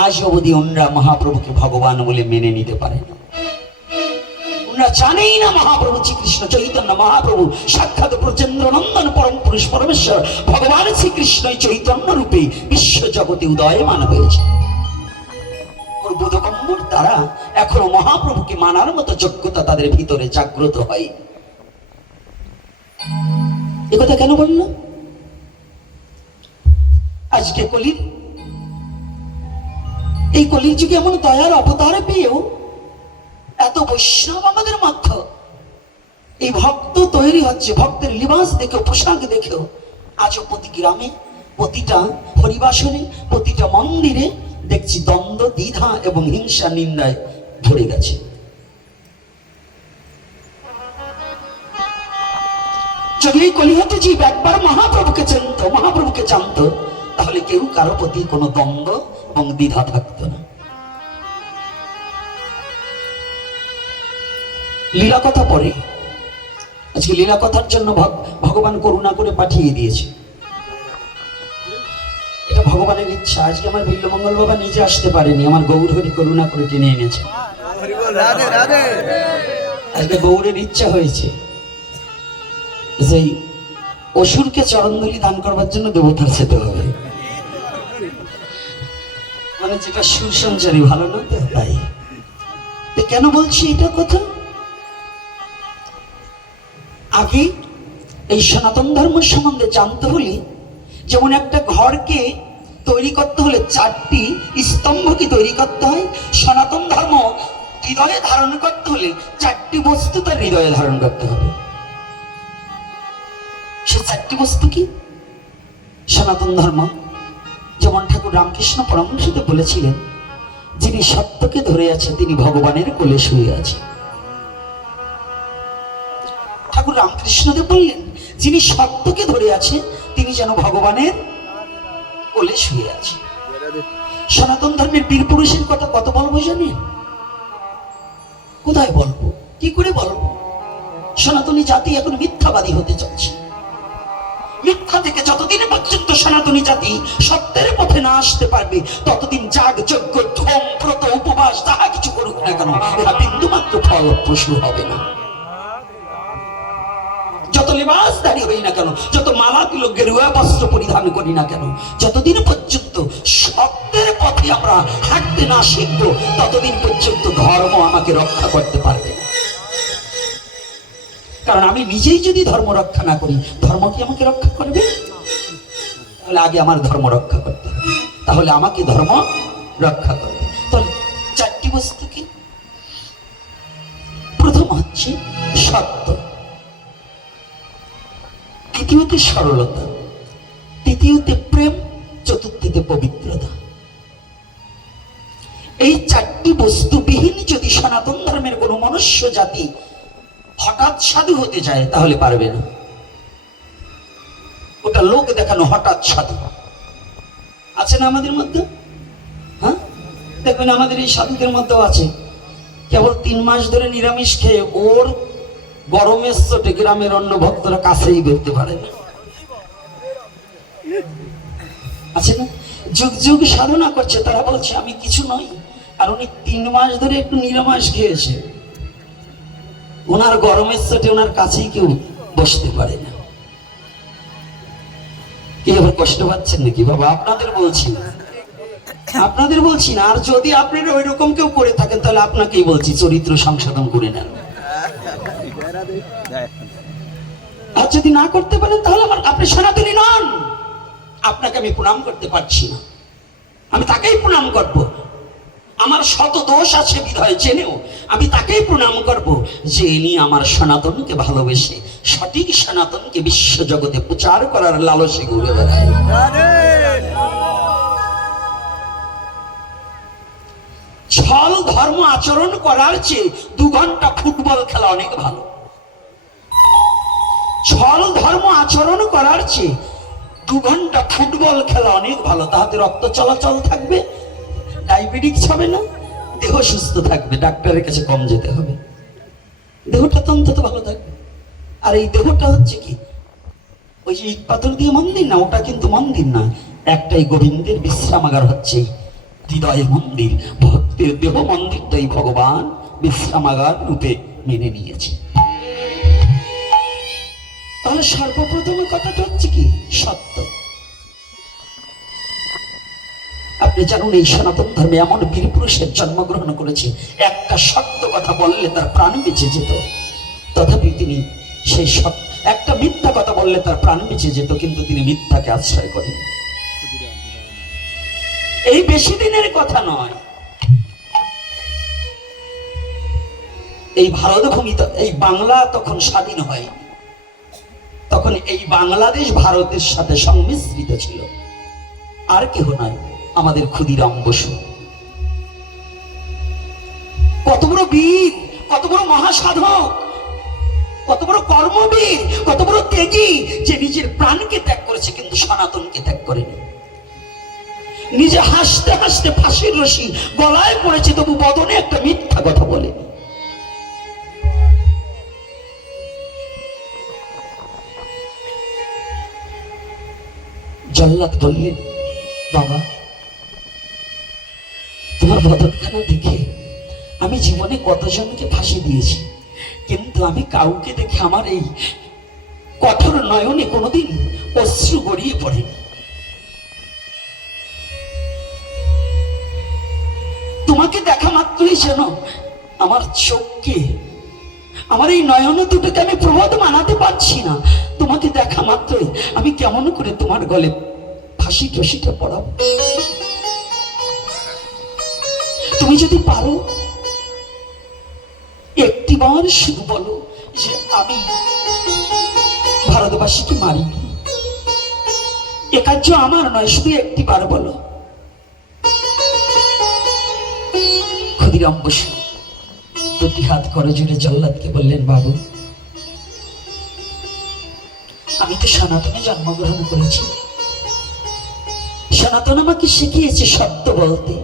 আজ অবধি ওনরা মহাপ্রভুকে ভগবান বলে মেনে নিতে পারে না। ওনরা জানেই না মহাপ্রভু শ্রীকৃষ্ণ চৈতন্য মহাপ্রভু সাক্ষাৎ ব্রজেন্দ্র নন্দন পরম পুরুষ পরমেশ্বর ভগবান শ্রীকৃষ্ণ চৈতন্য রূপে বিশ্ব জগতে উদয়মান হয়েছে। বোধগম্যর দ্বারা এখনো মহাপ্রভুকে মানার মতো যোগ্যতা তাদের ভিতরে জাগ্রত হয়। একথা কেন বলল? আজকে কলির, এই কলির যুগে এমন দয়ার অবতার পেয়েও এত বৈষ্ণব আমাদের মধ্য, এই ভক্ত তৈরি হচ্ছে, ভক্তের লিবাস দেখেও, পোশাক দেখেও আজও প্রতি গ্রামে, প্রতিটা হরিবাসনে, প্রতিটা মন্দিরে দেখছি দ্বন্দ্ব, দ্বিধা এবং হিংসা নিন্দায় ভরে গেছে। যদি এই কলিহতে জীব একবার মহাপ্রভুকে চিনত, মহাপ্রভুকে জানত, তাহলে কেউ কারো প্রতি কোনো দ্বন্দ্ব এবং দ্বিধা থাকতো না। লীলা কথা পরে, আজকে লীলা কথার জন্য ভগবান করুণা করে পাঠিয়ে দিয়েছে। এটা ভগবানের ইচ্ছা। আজকে আমার বিল্লমঙ্গল বাবা নিজে আসতে পারেনি, আমার গৌর হরি করুণা করে টেনে এনেছে। আজকে গৌরের ইচ্ছা হয়েছে সেই অসুরকে চরণধুলি দান করবার জন্য দেবতার যেতে হবে, মানে যেটা সুর সঞ্চারী, ভালো না তো? তাই কেন বলছি এটা কথা? আগে এই সনাতন ধর্ম সম্বন্ধে জানতে হলে, যেমন একটা ঘরকে তৈরি করতে হলে 4টি স্তম্ভকে তৈরি করতে হয়, সনাতন ধর্ম হৃদয়ে ধারণ করতে হলে 4টি বস্তু তার হৃদয়ে ধারণ করতে হবে। সে 4টি বস্তু কি? সনাতন ধর্ম যেমন ঠাকুর রামকৃষ্ণ পরমহংসদেব বলেছিলেন, যিনি সত্যকে ধরে আছে তিনি ভগবানের কোলে শুয়ে আছে। ঠাকুর রামকৃষ্ণদেব বললেন, যিনি সত্যকে ধরে আছে তিনি যেন ভগবানের কোলে শুয়ে আছে। সনাতন ধর্মের বীর পুরুষের কথা কত বলবো জানেন? কোথায় বলবো, কি করে বলবো? সনাতনী জাতি এখন মিথ্যাবাদী হতে যাচ্ছে। মিথ্যা থেকে যতদিন পর্যন্ত সনাতনী জাতি সত্যের পথে না আসতে পারবে, ততদিন যাগ যজ্ঞ ধম ব্রত উপবাস তাহা কিছু করুক না কেন, এরা বিন্দুমাত্র ফলপ্রসূ হবে না। যত লেবাসধারী হই না কেন, যত মালা তিলক গেরুয়া বস্ত্র পরিধান করি না কেন, যতদিন পর্যন্ত সত্যের পথে আমরা হাঁটতে না শিখবো, ততদিন পর্যন্ত ধর্ম আমাকে রক্ষা করতে পারবে না। কারণ আমি নিজেই যদি ধর্ম রক্ষা না করি, ধর্ম কি আমাকে রক্ষা করবে? তাহলে আগে আমার ধর্ম রক্ষা করতে হবে, তাহলে আমাকে ধর্ম রক্ষা করবে। তাহলে চারটি বস্তু কি? প্রথম হচ্ছে সত্য, দ্বিতীয়তে সরলতা, তৃতীয়তে প্রেম, চতুর্থতে পবিত্রতা। এই চারটি বস্তু বিহীন যদি সনাতন ধর্মের কোন মনুষ্য জাতি হঠাৎ সাধু হতে যায়, তাহলে পারবে না। ওটা লোক দেখানো হঠাৎ সাধু আছে না আমাদের মধ্যে? হ্যাঁ, দেখবেন আমাদের এই সাধুদের মধ্যেও আছে, কেবল 3 মাস ধরে নিরামিষ খেয়ে ওর গরমের চোটে গ্রামের অন্য ভক্তরা কাছেই করতে পারে না, আছে না? যুগ যুগ সাধনা করছে, তারা বলছে আমি কিছু নই, আর উনি 3 মাস ধরে একটু নিরামিষ খেয়েছে, ওনার গরমের চোটে ওনার কাছেই কেউ বসতে পারে না। কি আবার কষ্ট পাচ্ছেন নাকি বাবা? আপনাদের বলছি না, আপনাদের বলছি না। আর যদি আপনারা ওই রকম কেউ করে থাকেন, তাহলে আপনাকেই বলছি চরিত্র সংশোধন করে নেন। আর যদি না করতে পারেন, তাহলে আপনি সনাতনী নন, আপনাকে আমি প্রণাম করতে পারছি না। আমি তাকেই প্রণাম করব, আমার শত দোষ আছে বিধায় জেনেও আমি তাকেই প্রণাম করব, যে ইনি আমার সনাতনকে ভালোবেসে সঠিক সনাতনকে বিশ্ব জগতে প্রচার করার লালসে ঘুরে বেড়ায়। ছল ধর্ম আচরণ করার চেয়ে 2 ঘন্টা ফুটবল খেলা অনেক ভালো। ছল ধর্ম আচরণ করার চেয়ে 2 ঘন্টা ফুটবল খেলা অনেক ভালো। তাহাতে রক্ত চলাচল থাকবে, ডায়াবেটিস হবে না, দেহ সুস্থ থাকবে, ডাক্তারের কাছে কম যেতে হবে, দেহটা তো অন্তত ভালো থাকবে। আর এই দেহটা হচ্ছে কি, ওই যে ইট পাথর দিয়ে মন্দির না, ওটা কিন্তু মন্দির না, একটাই গোবিন্দের বিশ্রামাগার হচ্ছে হৃদয় মন্দির। ভক্তের দেহ মন্দিরটাই ভগবান বিশ্রামাগার রূপে মেনে নিয়েছে। তাহলে সর্বপ্রথম কথাটা হচ্ছে কি, সত্য। আপনি জানুন, এই সনাতন ধর্মে এমন বীর পুরুষের জন্মগ্রহণ করেছে, একটা সত্য কথা বললে তার প্রাণ বেঁচে যেত, তথাপি তিনি সেই একটা মিথ্যা কথা বললে তার প্রাণ বেঁচে যেত, কিন্তু তিনি মিথ্যাকে আশ্রয় করেন। এই বেশি দিনের কথা নয়, এই ভারত ভূমি, এই বাংলা তখন স্বাধীন হয়, তখন এই বাংলাদেশ ভারতের সাথে সংমিশ্রিত ছিল। আর কেহ নয়, আমাদের ক্ষুদিরাম বসু। কত বড় বীর, কত বড় মহাসাধক, কত বড় কর্মবীর, কত বড় ত্যাগী, যে নিজের প্রাণকে ত্যাগ করেছে কিন্তু সনাতনকে ত্যাগ করেনি। নিজে হাসতে হাসতে ফাঁসির রশি গলায় পড়েছে, তবু বদনে একটা মিথ্যা কথা বলেনি। জল্লাদ বললেন, বাবা তোমার বদনখানা দেখে আমি জীবনে কতজনকে ফাঁসি দিয়েছি, কিন্তু আমি কাউকে দেখে আমার এই কঠোর নয়নে কোনোদিন অশ্রু গড়িয়ে পড়েনি। তোমাকে দেখা মাত্রই যেন আমার চোখকে, আমার এই নয়ন দুটোকে আমি প্রবোধ মানাতে পারছি না। তোমাকে দেখা মাত্রই আমি কেমন করে তোমার গলে ফাঁসি রশিটা পড়াবো। তুমি যদি পারো একটিবার শুধু বলো যে আমি ভারতবাসীকে মারিনি, এ কার্য আমার নয়, শুধু একটিবার বলো। ক্ষুদিরাম বসু 2টি হাত করে জুড়ে জল্লাদকে বললেন, বাবু আমি তো সনাতনে জন্মগ্রহণ করেছি, সনাতন আমাকে শিখিয়েছে সত্য বলতে।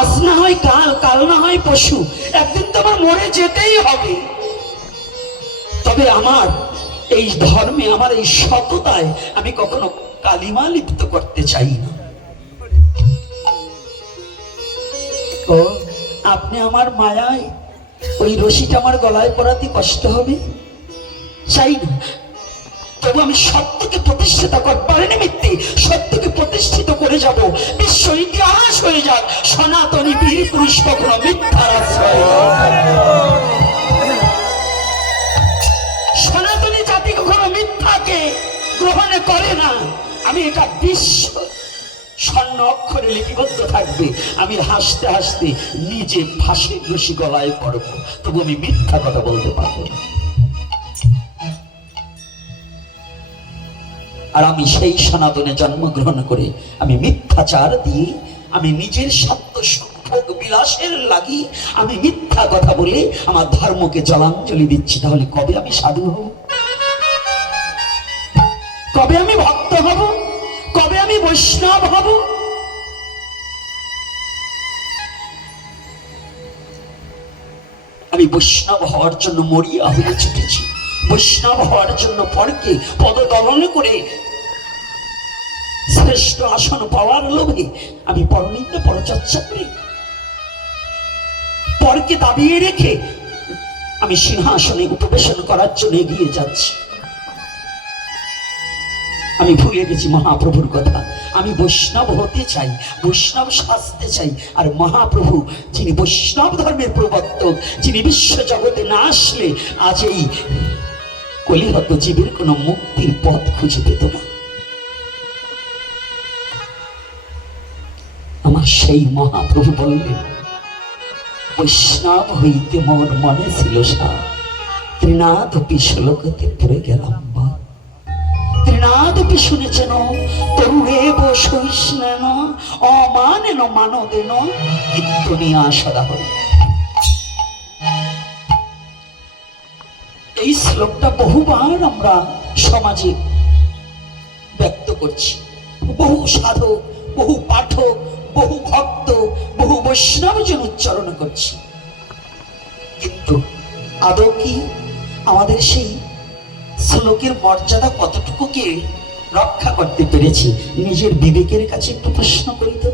আজ না হয় কাল, কাল না হয় পশু, একদিন তো আমার মরে যেতেই হবে। তবে আমার এই ধর্মে, আমার এই সততায় আমি কখনো কালিমা লিপ্ত করতে চাই না। ও আপনি আমার মায়ায় ওই রশিটা আমার গলায় পরাতে কষ্ট হবে, চাই না, তবু আমি সত্যকে প্রতিষ্ঠিত করবার নিমিত্তে সত্যকে প্রতিষ্ঠিত করে যাব। বিশ্ব ইতিহাস হয়ে যাক, সনাতনী বীর পুরুষ কখনো মিথ্যার আশ্রয় নয়। সনাতনী জাতি কখনো মিথ্যাকে গ্রহণ করে না। আমি এটা বিশ্ব স্বর্ণ অক্ষরে লিপিবদ্ধ থাকবে। আমি হাসতে হাসতে নিজে ফাঁসির রশি গলায় পড়ব, তবু আমি মিথ্যা কথা বলতে পারবো না। আর আমি সেই সনাতনে জন্মগ্রহণ করে আমি মিথ্যাচার দিয়ে আমি নিজের সত্য সুখ বিলাসের লাগি আমি মিথ্যা কথা বলে আমার ধর্মকে জলাঞ্জলি দিচ্ছি। তাহলে কবে আমি সাধু হব? কবে আমি ভক্ত হব? কবে আমি বৈষ্ণব হব? আমি বৈষ্ণব হওয়ার জন্য মরিয়া হয়ে ছুটেছি, বৈষ্ণব হওয়ার জন্য পরকে পদদলন করে শ্রেষ্ঠ আসন পাওয়ার লোভে আমি পরনিন্দা পরচর্চা করি, পরকে দাবিয়ে রেখে আমি সিংহাসনে উপবেশন করার জন্য এগিয়ে যাচ্ছি। আমি ভুলে গেছি মহাপ্রভুর কথা। আমি বৈষ্ণব হতে চাই, বৈষ্ণব সাজতে চাই। আর মহাপ্রভু যিনি বৈষ্ণব ধর্মের প্রবর্তক, যিনি বিশ্ব জগতে না আসলে আজ এই কলিহত জীবের কোনো মুক্তির পথ খুঁজে পেত না। আমার সেই মহাপ্রভু বললেন, বৈষ্ণব হইতে মোর মনে ছিল সার, ত্রিনাথপি শ্লোকতে পড়ে গেলাম বা। ত্রিনাথপি শুনেছেন, তরুণে বৈষ্ণেন অমানেন মানদেন কীর্তনিয়া সদা হরি। এই শ্লোকটা বহুবার আমরা সমাজে ব্যক্ত করছি। বহু সাধক, বহু পাঠক, বহু ভক্ত, বহু বৈষ্ণবজন উচ্চারণ করছি, কিন্তু আদৌ কি আমাদের সেই শ্লোকের মর্যাদা কতটুকুকে রক্ষা করতে পেরেছি? নিজের বিবেকের কাছে একটু প্রশ্ন করি তো।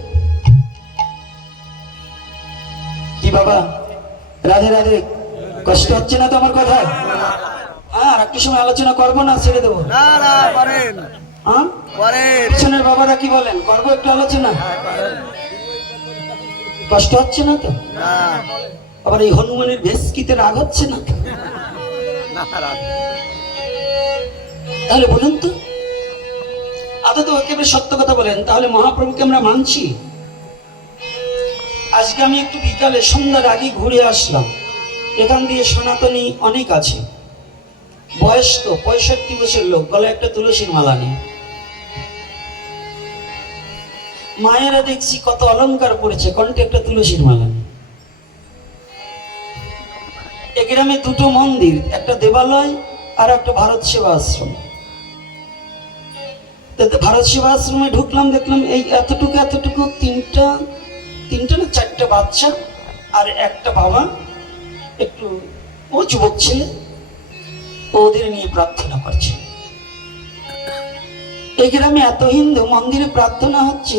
কি বাবা, রাধে রাধে, কষ্ট হচ্ছে না তো আমার কথায়? হ্যাঁ, আর একটু সময় আলোচনা করবো না ছেড়ে দেবো? পিছনের বাবারা কি বলেন, করবো একটু আলোচনা? কষ্ট হচ্ছে না তো? আবার এই হনুমানের ভেস্কিতে রাগ হচ্ছে না? তাহলে বলুন তো, তো একেবারে সত্য কথা বলেন, তাহলে মহাপ্রভুকে আমরা মানছি? আজকে আমি একটু বিকালে সন্ধ্যার আগে ঘুরে আসলাম। এখান দিয়ে সনাতনী অনেক আছে, বয়স তো 65 বছর লোক, গলায় একটা তুলসীর মালা নেই। মায়েরা দেখছি কত অলংকার পড়েছে, কণ্ঠে একটা তুলসীর মালা নেই। এ গ্রামে দুটো মন্দির, একটা দেবালয় আর একটা ভারত সেবা আশ্রম। ভারত সেবা আশ্রমে ঢুকলাম, দেখলাম এই এতটুকু এতটুকু তিনটা না চারটা বাচ্চা আর একটা বাবা, একটু ও যুবক ছেলে, ওদের নিয়ে প্রার্থনা করছে। এই গ্রামে এত হিন্দু, মন্দিরে প্রার্থনা হচ্ছে,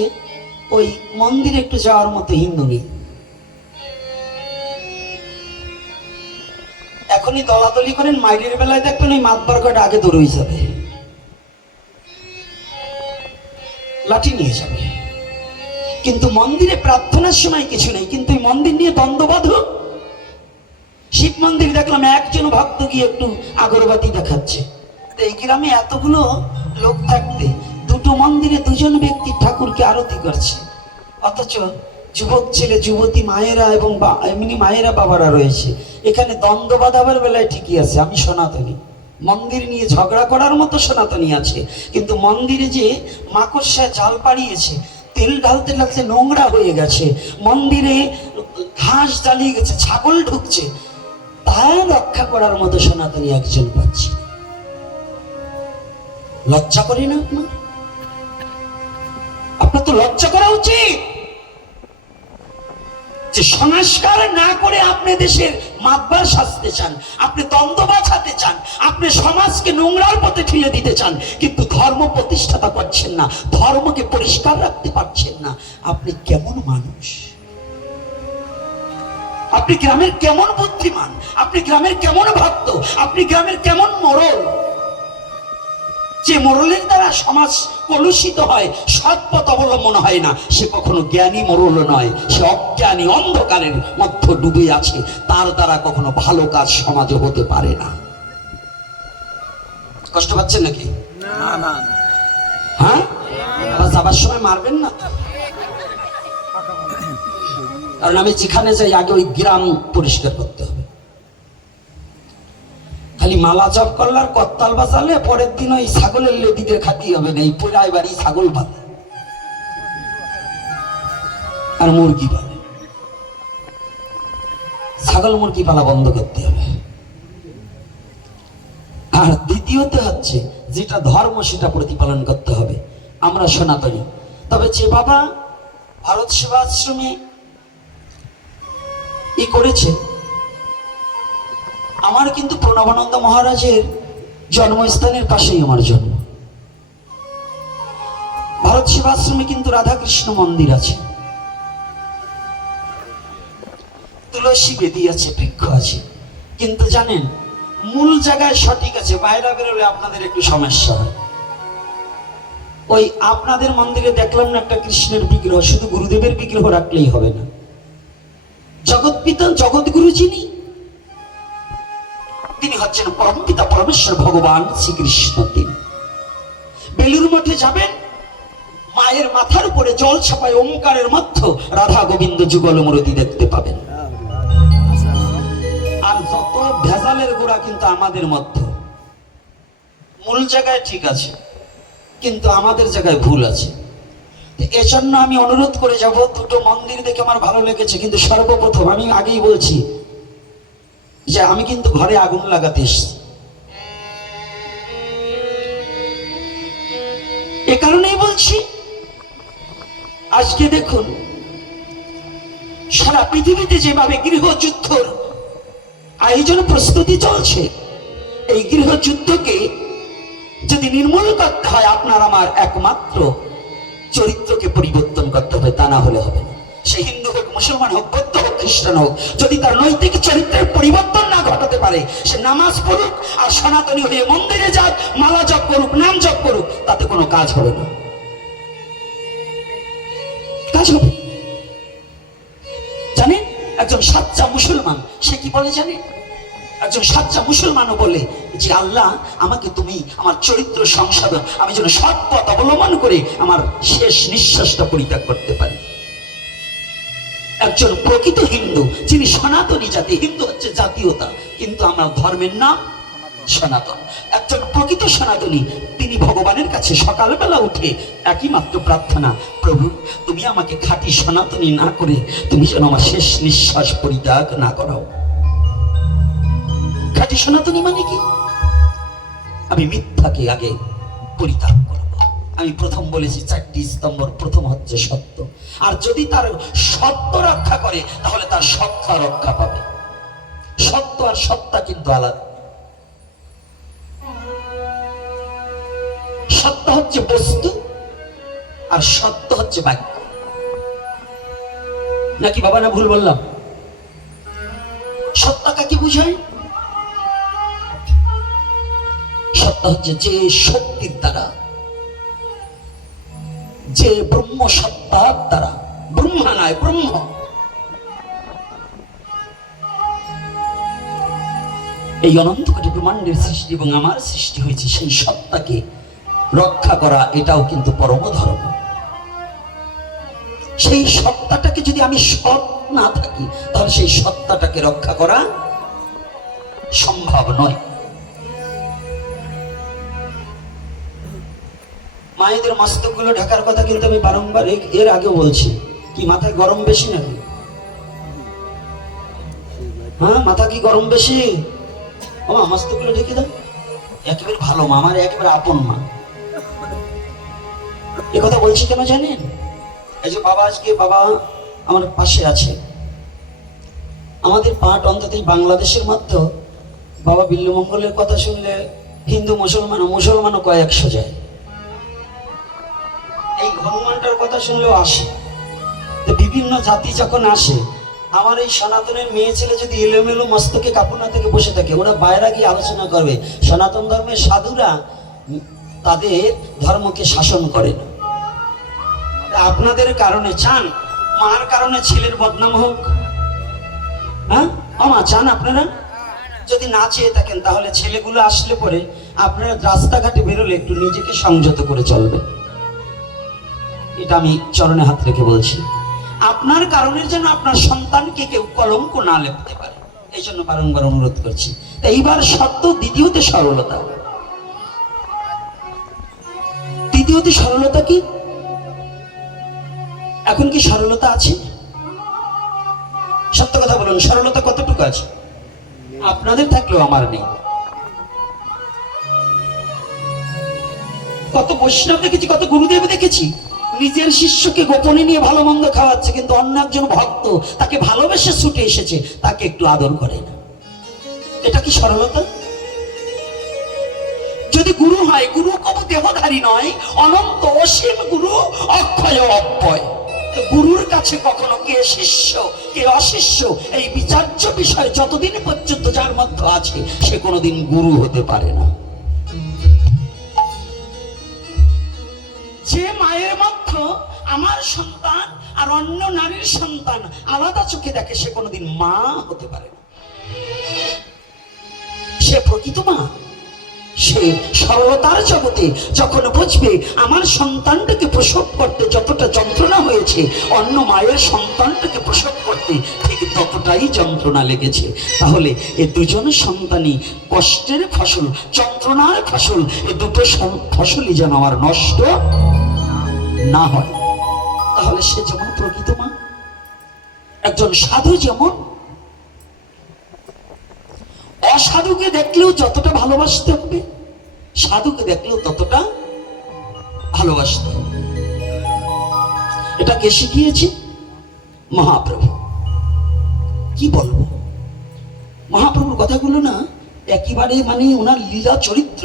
ওই মন্দিরে একটু যাওয়ার মতো হিন্দু নেই। এখনই দলাদলি করেন, মাইরের বেলায় দেখবেন ওই মাতবার কটা আগে দৌড় হয়ে যাবে, লাঠি নিয়ে যাবে। কিন্তু মন্দিরে প্রার্থনার সময় কিছু নেই, কিন্তু এই মন্দির নিয়ে দ্বন্দ্ববাধক। শিব মন্দির দেখলাম একজন ভক্ত গিয়ে একটু আগরবাতি দেখাচ্ছে। এই গ্রামে এতগুলো লোক থাকতে দুটো মন্দিরে দুজন ব্যক্তি ঠাকুরকে আরতি করছে, অথচ যুবক ছেলে যুবতী মায়েরা এবং এমনি মায়েরা বাবারা রয়েছে। এখানে দ্বন্দ্ব বাঁধাবার বেলায় ঠিকই আছে, আমি সনাতনী। মন্দির নিয়ে ঝগড়া করার মতো সনাতনী আছে, কিন্তু মন্দিরে যে মাকড়সায় জাল পাড়িয়েছে, তেল ঢালতে ঢালতে নোংরা হয়ে গেছে, মন্দিরে ঘাস জ্বালিয়ে গেছে, ছাগল ঢুকছে, তা রক্ষা করার মতো সনাতনী একজন পাচ্ছি। লজ্জা করে না আপনার? আপনার তো লজ্জা করা উচিত যে সংস্কার না করে আপনি দেশের মাতবার সাজতে চান, আপনি দ্বন্দ্ব বাঁচাতে চান, আপনি সমাজকে নোংরার পথে ঠেলে দিতে চান, কিন্তু ধর্ম প্রতিষ্ঠাতা করছেন না, ধর্মকে পরিষ্কার রাখতে পারছেন না। আপনি কেমন মানুষ? আপনি আপনি গ্রামের কেমন বুদ্ধিমান, আপনি গ্রামের কেমন ভক্ত, আপনি গ্রামের কেমন মোড়ল, যে মোড়লের দ্বারা সমাজ কলুষিত হয়, সৎ পথ অবলম্বন হয় না, সে কখনো জ্ঞানী মোড়ল নয়, সে অজ্ঞানী অন্ধকারের মধ্যে ডুবে আছে, তার দ্বারা কখনো ভালো কাজ সমাজে হতে পারে না। কষ্ট পাচ্ছেন নাকি? না না হ্যাঁ, আবার যাবার সময় মারবেন না, কারণ আমি যেখানে যাই আগে ওই গ্রাম পরিষ্কার করতে হবে। খালি মালা জপ করলে আর করতাল বাজালে পরের দিন ওই ছাগলের লেদিদের খাতি হবে না, এই পুরাই বাড়ি ছাগল পালে আর মুরগি পালে। ছাগল মুরগি পালা বন্ধ করতে হবে। আর দ্বিতীয়ত হচ্ছে যেটা ধর্ম সেটা প্রতিপালন করতে হবে। আমরা সনাতনী, তবে যে বাবা ভারত সেবাশ্রমে ই করেছে, আমার কিন্তু প্রণবানন্দ মহারাজের জন্মস্থানের পাশেই আমার জন্ম। ভারত সেবাশ্রমে কিন্তু রাধাকৃষ্ণ মন্দির আছে, তুলসী বেদি আছে, বৃক্ষ আছে, কিন্তু জানেন মূল জায়গায় সঠিক আছে, বাইরে বেরোলে আপনাদের একটু সমস্যা হয়। ওই আপনাদের মন্দিরে দেখলাম না একটা কৃষ্ণের বিগ্রহ, শুধু গুরুদেবের বিগ্রহ রাখলেই হবে না, জগৎ পিতা জগৎগুরু যিনি, তিনি হচ্ছেন পরমপিতা পরমেশ্বর ভগবান শ্রীকৃষ্ণ। তিনি বেলুর মঠে যাবেন, মায়ের মাথার উপরে জল ছাপায় ওমকারের মধ্যে রাধা গোবিন্দ যুগল মূর্তি দেখতে পাবেন। আর যত ভেজালের গোড়া কিন্তু আমাদের মধ্যে, মূল জায়গায় ঠিক আছে কিন্তু আমাদের জায়গায় ভুল আছে। এজন্য আমি অনুরোধ করে যাব, দুটো মন্দির দেখে আমার ভালো লেগেছে, কিন্তু সর্বপ্রথম আমি আগেই বলছি যে আমি কিন্তু ঘরে আগুন লাগাতে এসেছি। এ কারণেই বলছি, আজকে দেখুন সারা পৃথিবীতে যেভাবে গৃহযুদ্ধর আয়োজন প্রস্তুতি চলছে, এই গৃহযুদ্ধকে যদি নির্মূল করতে হয়, আপনার আমার একমাত্র চরিত্রকে পরিবর্তন করতে হবে, তা না হলে হবে না। সে হিন্দু হোক, মুসলমান হোক, বৌদ্ধ হোক, খ্রিস্টান হোক, যদি তার নৈতিক চরিত্রের পরিবর্তন না ঘটাতে পারে, সে নামাজ পড়ুক আর সনাতনী হয়ে মন্দিরে যাক, মালা জপ করুক, নাম জপ করুক, তাতে কোনো কাজ হবে না। কাজ হবে জানেন, একজন সাচ্চা মুসলমান সে কি বলে জানেন? একজন সাচ্চা মুসলমানও বলে যে আল্লাহ আমাকে তুমি আমার চরিত্র সংশোধন, আমি যেন সৎ পথ অবলম্বন করে আমার শেষ নিঃশ্বাসটা পরিত্যাগ করতে পারি। একজন প্রকৃত হিন্দু, যিনি সনাতনী জাতি, হিন্দু হচ্ছে জাতীয়তা কিন্তু আমার ধর্মের নাম সনাতন, একজন প্রকৃত সনাতনী, তিনি ভগবানের কাছে সকালবেলা উঠে একই মাত্র প্রার্থনা, প্রভু তুমি আমাকে খাঁটি সনাতনী না করে তুমি যেন আমার শেষ নিঃশ্বাস পরিত্যাগ না করাও। খাঁটি সনাতনী মানে কি? আমি মিথ্যাকে আগে পরিত্যাগ করব। আমি প্রথম বলেছি 4টি স্তম্ভর প্রথম হচ্ছে সত্য, আর যদি তার সত্য রক্ষা করে তাহলে তার সত্তা রক্ষা পাবে। সত্য আর সত্তা কিন্তু আলাদা। সত্য হচ্ছে বস্তু আর সত্য হচ্ছে বাক্য। নাকি বাবা, না ভুল বললাম? সত্তা কাকে বুঝায়? সত্য হচ্ছে যে শক্তির দ্বারা, যে ব্রহ্ম সত্তার দ্বারা, ব্রহ্মা নয় ব্রহ্ম, এই অনন্ত কোটি ব্রহ্মাণ্ডের সৃষ্টি এবং আমার সৃষ্টি হয়েছে, সেই সত্তাকে রক্ষা করা এটাও কিন্তু পরম ধর্ম। সেই সত্তাটাকে যদি আমি সৎ না থাকি তাহলে সেই সত্তাটাকে রক্ষা করা সম্ভব নয়। মায়েদের মস্তকগুলো ঢাকার কথা কিন্তু আমি বারংবার এর আগে বলছি। কি মাথায় গরম বেশি নাকি? হ্যাঁ, মাথা কি গরম বেশি? মা মস্তকগুলো ঢেকে দাও। একেবারে ভালো মা, আমার একেবারে আপন মা। এ কথা বলছি কেন জানেন? এই যে বাবা, আজকে বাবা আমার পাশে আছে, আমাদের পাঠ অন্তত বাংলাদেশের মধ্যে বাবা বিল্লুমঙ্গলের কথা শুনলে হিন্দু মুসলমানও কয়েকশো যায়। এই হনুমানটার কথা শুনলেও আসে। তো বিভিন্ন জাতি যখন আসে আমার এই সনাতনের মেয়ে ছেলে যদি এলোমেলো মস্তকে কাপড় না থেকে বসে থাকে, ওরা বাইরে গিয়ে আলোচনা করবে সনাতন ধর্মের সাধুরা তাদের ধর্মকে শাসন করে না। আপনাদের কারণে চান মার কারণে ছেলের বদনাম হোক? হ্যাঁ আমা চান আপনারা? যদি না চেয়ে থাকেন তাহলে ছেলেগুলো আসলে পরে আপনারা রাস্তাঘাটে বেরোলে একটু নিজেকে সংযত করে চলবেন। এটা আমি চরণে হাত রেখে বলছি। আপনার কারণের জন্য আপনার সন্তানকে কেউ কলঙ্ক না লেপতে পারে, এই জন্য বারংবার অনুরোধ করছি। এইবার সত্য, দ্বিতীয়তে সরলতা। দ্বিতীয়তে সরলতা কি? এখন কি সরলতা আছে? সত্য কথা বলুন, সরলতা কতটুকু আছে? আপনাদের থাকলেও আমার নেই। কত বৈষ্ণব দেখেছি, কত গুরুদেব দেখেছি, নিজের শিষ্যকে গোপনে নিয়ে ভালো মন্দ খাওয়াচ্ছে, কিন্তু অন্য একজন ভক্ত তাকে ভালোবেসে ছুটে এসেছে, তাকে একটু আদর করে না। এটা কি সরলতা? যদি গুরু হয়, গুরু কবু দেহধারী নয়, অনন্ত অসীম গুরু, অক্ষয় অব্যয়। গুরুর কাছে কখনো কে শিষ্য কে অশিষ্য এই বিচার্য বিষয় যতদিন পর্যন্ত যার মধ্যে আছে, সে কোনোদিন গুরু হতে পারে না। যে মায়ের মধ্যে আমার সন্তান আর অন্য নারীর সন্তান আলাদা চোখে দেখে, সে কোনোদিন মা হতে পারে না। সে প্রকৃত মা। সে সরলতার জগতে যখন বুঝবে আমার সন্তানটাকে প্রসব করতে যতটা যন্ত্রণা হয়েছে, অন্য মায়ের সন্তানটাকে প্রসব করতে ঠিক ততটাই যন্ত্রণা লেগেছে, তাহলে এ দুজন সন্তানই কষ্টের ফসল, যন্ত্রণার ফসল, এ দুটো ফসলই যেন আমার নষ্ট না হয়। তাহলে সে যেমন প্রকৃত মা। একজন সাধু যেমন অসাধুকে দেখলেও যতটা ভালোবাসতে হবে, সাধুকে দেখলেও ততটা ভালোবাসতে হবে। এটা কে শিখিয়েছে? মহাপ্রভু। কি বলবো, মহাপ্রভুর কথাগুলো না একেবারে মানে ওনার লীলা চরিত্র।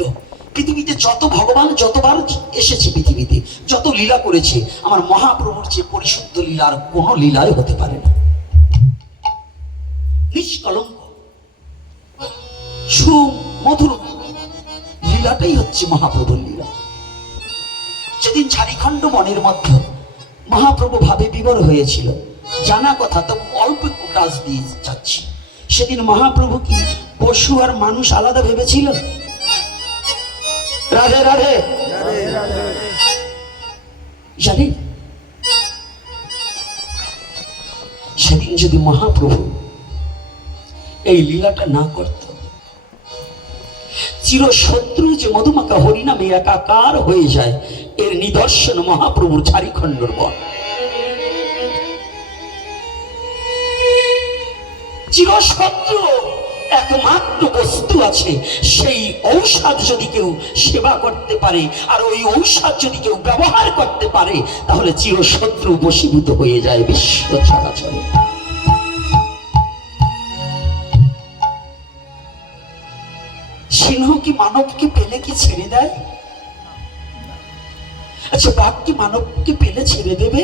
পৃথিবীতে যত ভগবান যতবার এসেছে, পৃথিবীতে যত লীলা করেছে, আমার মহাপ্রভুর চেয়ে পরিশুদ্ধ লীলা আর কোনো লীলাই হতে পারে না। নিষ্কলঙ্ক সুমধুর লীলাটাই হচ্ছে মহাপ্রভুর লীলা। সেদিন ঝাড়িখণ্ড বনের মধ্যে মহাপ্রভু ভাবে বিভোর হয়েছিল, জানা কথা, তো অল্প একটু কাজ দিয়ে যাচ্ছি। সেদিন মহাপ্রভু কি পশু আর মানুষ আলাদা ভেবেছিল? রাধে রাধে জানি। সেদিন যদি মহাপ্রভু এই লীলাটা না করত, চিরশত্রু যে মধুমাখা হরিনামে একাকার হয়ে যায়, এর নিদর্শন মহাপ্রভুর ঝাড়িখণ্ডর বন। চিরশত্রু একমাত্র বস্তু আছে, সেই ঔষধ যদি কেউ সেবা করতে পারে আর ওই ঔষধ যদি কেউ ব্যবহার করতে পারে, তাহলে চিরশত্রু বশীভূত হয়ে যায় বিশ্ব চরাচরে। সিংহ কি মানবকে পেলে কি ছেড়ে দেয়? আচ্ছা, বাঘ কি মানবকে পেলে ছেড়ে দেবে?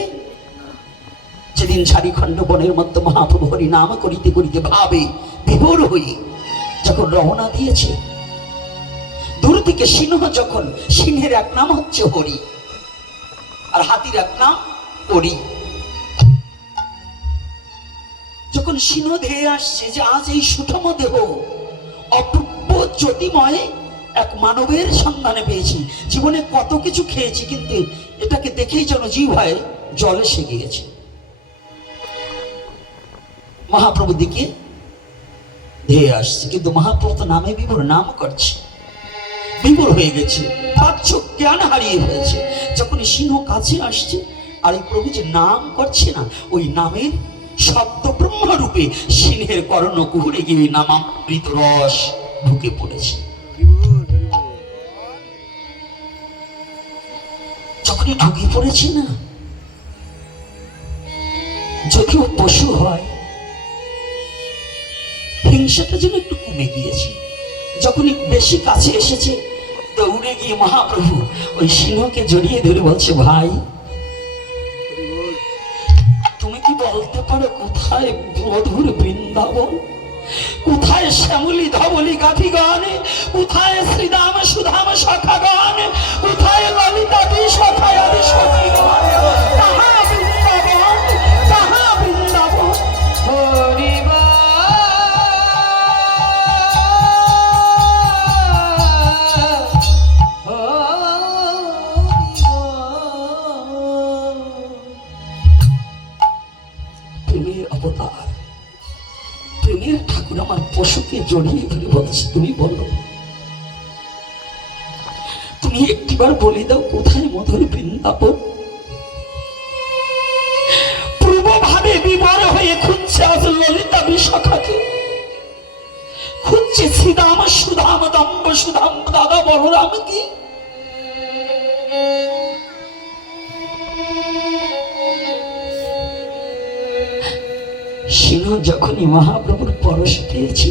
যেদিন ঝাড়িখণ্ড বনের মধ্যে মহাপ্রভু হরি নাম করিতে করিতে ভাবে বিভোর হয়ে যখন রওনা দিয়েছে, দূর থেকে সিংহ, যখন সিংহের এক নাম হচ্ছে হরি আর হাতির এক নাম হরি, যখন সিংহ ধেয়ে আসছে যে আজ এই সুষম দেহ অপূর্ব জ্যোতিময় এক মানবের সন্ধানে পেয়েছি, জীবনে কত কিছু খেয়েছি, কিন্তু এটাকে দেখেই যেন জিহ্বায় জল এসে গিয়েছে। মহাপ্রভু দিকে ধেয়ে আসছে, কিন্তু মহাপ্রভু তো নামে বিভোর, নাম করছে, বিভোর হয়ে গেছে, বাহ্য জ্ঞান হারিয়ে ফেলেছে। যখন সিংহ কাছে আসছে আর এই প্রভু যে নাম করছে না, ওই নামের শব্দ ব্রহ্মরূপে সিংহের কর্ণ কুহুরে গিয়ে নামামৃত রস ঢুকে পড়েছে। যখনই ঢুকে পড়েছে না, যদিও পশু হয়, হিংসাটা যেন একটু কমে গিয়েছে। যখনই বেশি কাছে এসেছে, দৌড়ে গিয়ে মহাপ্রভু ওই সিংহকে জড়িয়ে ধরে বলছে, ভাই তুমি কি বলতে পারো কোথায় মধুর বৃন্দাবন, কোথায় শ্যামলী ধবলী গাথিগণ, কোথায় শ্রীদাম সুধাম সখাগণ, কোথায় ললিতাদি সখায় আদি সখীগণ, তাহা বৃন্দাবন, তাহা বৃন্দাবন। হরিবা প্রেমের অবতার, প্রেমের ঠাকুর আমার পশুকে জড়িয়ে ধরে বলছে, তুমি বলো, তুমি একটিবার বলে দাও কোথায় মধুর বৃন্দাবন। পূর্বভাবে বিবার হয়ে খুঁজছে আজ ললিতা বিশাখাকে, খুঁজছে শ্রীদাম সুধাম দম্ব সুধাম দাদা বলরাম কি। সিংহ যখনই মহাপ্রভুর পরশ পেয়েছি,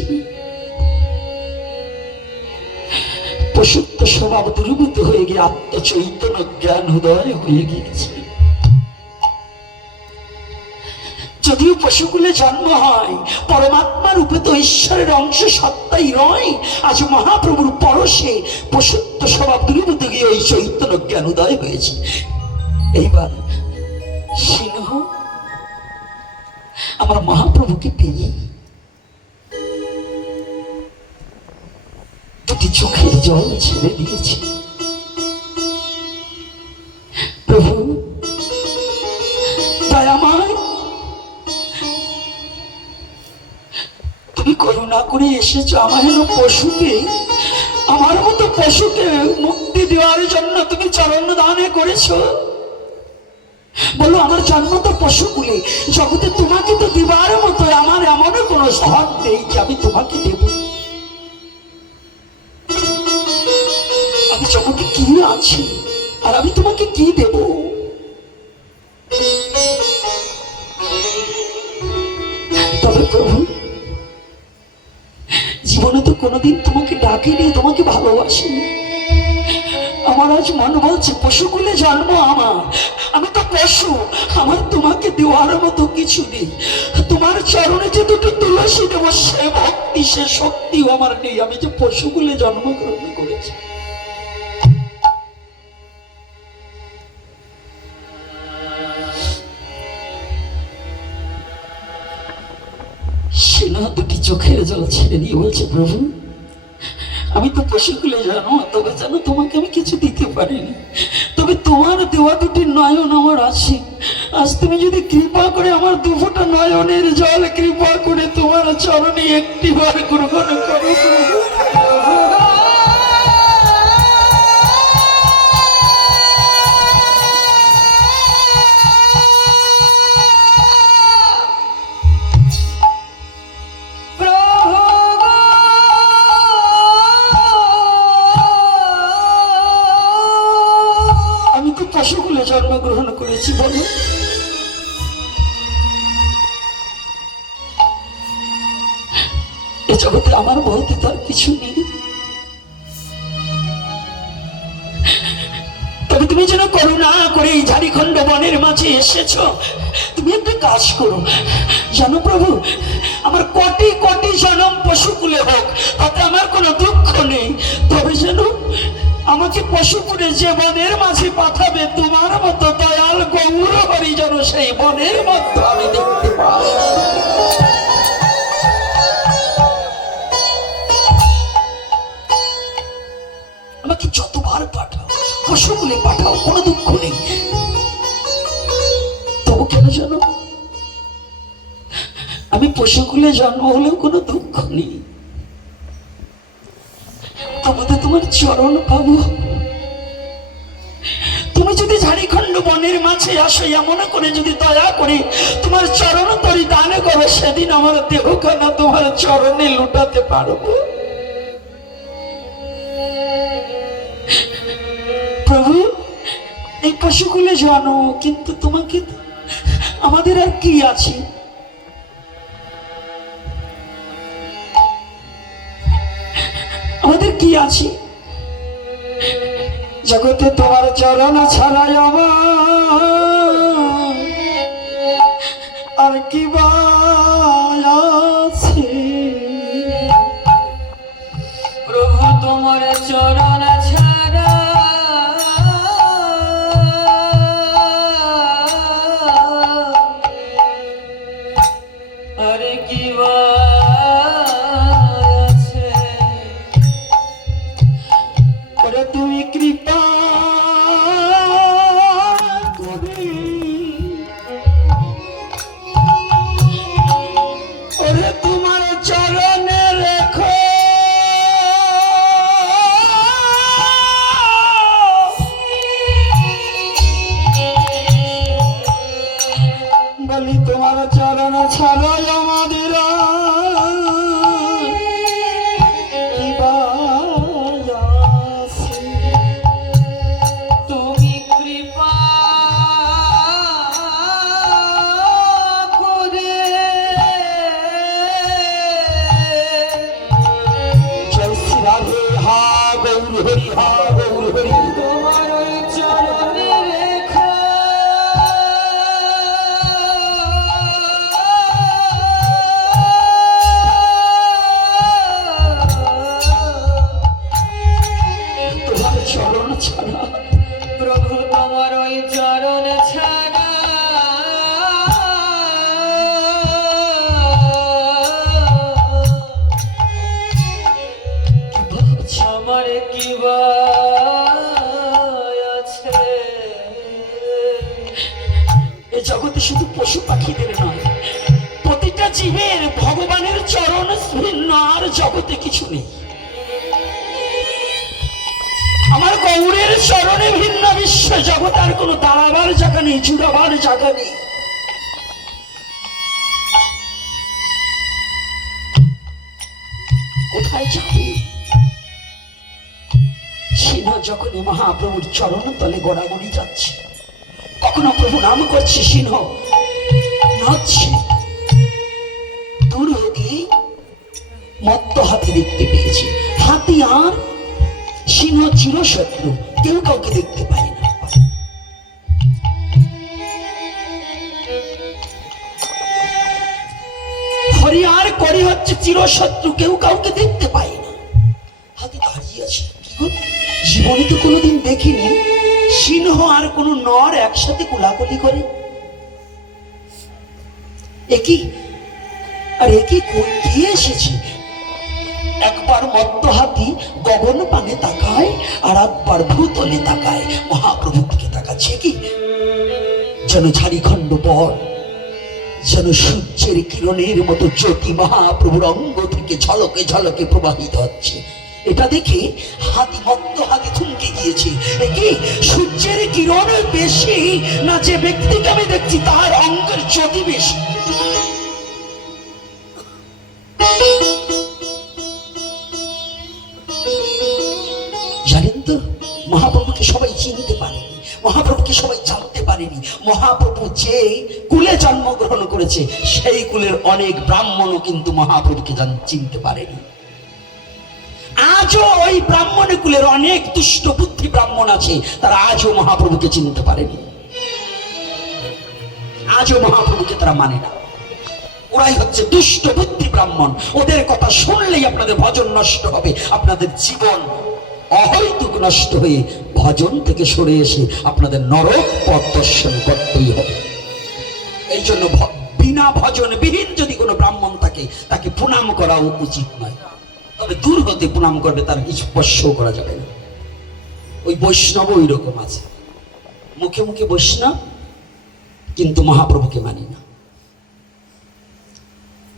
পশুত্ব স্বভাব দুর্বৃত হয়ে গিয়ে আত্মচৈতন্য জ্ঞান উদয় হয়ে গিয়েছে। যদিও পশুকুলে জন্ম হয়, পরমাত্মা রূপে তো ঈশ্বরের অংশ সত্তাই নয়। আজ মহাপ্রভুর পরশে পশুত্ব স্বভাব দূরীভূত গিয়ে ওই চৈতন্য জ্ঞান উদয় হয়েছে। এইবার সিংহ আমার মহাপ্রভুকে পেয়ে দুটি চোখের জল ছেড়ে দিয়েছে। প্রভু দয়াময়, তুমি করুণা করে এসেছো আমার পশুকে, আমার মতো পশুকে মুক্তি দেওয়ার জন্য তুমি চরণ দানে করেছো। বলো আমার জন্ম তো পশুকুলে, জগতে তোমাকে তো দিবার মতো আমার এমনও কোনো স্থান নেই যে আমি তোমাকে দেব। আমি জগতে কি আছি আর আমি তোমাকে কি দেব? তবে প্রভু, জীবনে তো কোনোদিন তোমাকে ডাকিনি, তোমাকে ভালোবাসিনি। আমার আজ মন বলছে পশুকুলে জন্ম আমার, আমি তো পশু, আমার তোমাকে দেওয়ার মতো কিছু নেই। তোমার চরণে যে দুটো তুলসী দেব সে ভক্তি সে শক্তিও আমার নেই। আমি যে পশুকুলে জন্মগ্রহণ করেছি। সেনা দুটি চোখের জল ছেড়ে দিয়ে বলছে, প্রভু আমি তো পশুকুলে জানো, তবে জানো তোমাকে আমি কিছু দিতে পারিনি, তবে তোমার দেওয়া দুটি নয়ন আমার আছে। আজ তুমি যদি কৃপা করে আমার দুফোঁটা নয়নের জল কৃপা করে তোমার চরণে একটি বার গ্রহণ করো। পশুকুলে জন্মগ্রহণ করেছি, বলো এ জগতে আমার বলতে তার কিছু নেই। তবে তুমি যেন করুণা করে এই ঝাড়িখণ্ড বনের মাঝে এসেছ, তুমি একটা কাজ করো। জানো প্রভু, আমার কোটি কোটি জন্ম পশুকুলে হোক, তাতে আমার কোনো দুঃখ নেই। তবে যেন আমাকে পশুপুরে যে বনের মাঝে পাঠাবে, তোমার মতো দয়াল গৌর হরি যেন সেই বনের মধ্যে আমি দেখতে পাই। আমাকে যতবার পাঠাও, পশুকুলে পাঠাও, কোনো দুঃখ নেই। তবু কেন জানো, আমি পশুকুলে জন্ম হলেও কোনো দুঃখ নেই। তবু তো তোমার চরণ পাবো। তুমি যদি ঝাড়িখণ্ড বনের মাঝে আসো, এমন করে যদি দয়া করে তোমার চরণ তরি দান করো, সেদিন আমার দেহখানা তোমার চরণে লুটাতে পারবো। প্রভু এই পশুকুলে জানো, কিন্তু তোমাকে আমাদের আর কি আছে? আমাদের কি আছে জগতে? তোমার চরণ ছাড়াই আমার আর কি বা আছে প্রভু তোমার চরণ ছাড়া আর কি বা আছে ওরে তুমি কৃপা করে ওরে তোমার চরণে রেখো বলি তোমার চরণ ছাড়া আমাদের কি বা আছে তুমি কৃপা করে জয় শ্রী রাধে হা গৌর হরি হা গৌর হরি তোমার ওই চরণে রেখা তোমার চরণ ছাড়া প্রভু তোমার ওই চরণ ছাড়া আমার কি বা আছে এ জগতে শুধু পশু পাখিদের নয় প্রতিটা জীবের ভগবানের চরণ ভিন্ন আর জগতে কিছু নেই আমার গৌরের চরণে ভিন্ন বিশ্ব জগৎ আর কোনো দাঁড়াবার জায়গা নেই জুড়াবার জায়গা নেই কোথায় যাবে সিংহ যখনই মহাপ্রভুর চরণ তলে গড়াগড়ি যাচ্ছে কখনো প্রভু নাম করছে সিংহ নাচছে দূর হতে মত্ত হাতি দেখতে পেয়েছে হাতি আর সিংহ চিরশত্রু কেউ কাউকে দেখতে পায় না হরি আর করি হচ্ছে চিরশত্রু কেউ কাউকে দেখতে পায় না হাতি দাঁড়িয়ে আছে কি গো জীবনে তো কোনোদিন দেখিনি সিংহ আর কোন নর একসাথে কোলাকুলি করে একই আর একই কে এসেছে একবার মত্ত হাতি গগন পানে তাকায় আর একবার ভূতলে তাকায় মহাপ্রভুর দিকে তাকাচ্ছে কি যেন ঝাড়িখণ্ড পর যেন সূর্যের কিরণের মতো জ্যোতি মহাপ্রভুর অঙ্গ থেকে ঝলকে ঝলকে প্রবাহিত হচ্ছে এটা দেখে হাতি মত্ত হাতি থমকে গিয়েছে কি সূর্যের কিরণ বেশি না যে ব্যক্তিকে আমি দেখছি তার অঙ্গের জ্যোতি বেশি জানেন তো মহাপ্রভুকে সবাই চিনতে পারেনি মহাপ্রভুকে সবাই জানতে পারেনি মহাপ্রভু যে কুলে জন্মগ্রহণ করেছে সেই কুলের অনেক ব্রাহ্মণও কিন্তু মহাপ্রভুকে চিনতে পারেনি আজও ওই ব্রাহ্মণ কুলের অনেক দুষ্ট বুদ্ধি ব্রাহ্মণ আছে তারা আজও মহাপ্রভুকে চিনতে পারেনি আজও মহাপ্রভুকে তারা মানে না ওরাই হচ্ছে দুষ্ট বুদ্ধি ব্রাহ্মণ ওদের কথা শুনলেই আপনাদের ভজন নষ্ট হবে আপনাদের জীবন অহৈতুক নষ্ট হয়ে ভজন থেকে সরে এসে আপনাদের নরক পথ দর্শন করতেই হবে এই জন্য বিনা ভজন বিহীন যদি কোনো ব্রাহ্মণ থাকে তাকে প্রণাম করা উচিত নয় তবে দূর হতে প্রণাম করবে তার কিছু স্পর্শ করা যাবে না ওই বৈষ্ণব ওই রকম আছে মুখে মুখে বৈষ্ণব কিন্তু মহাপ্রভুকে মানি না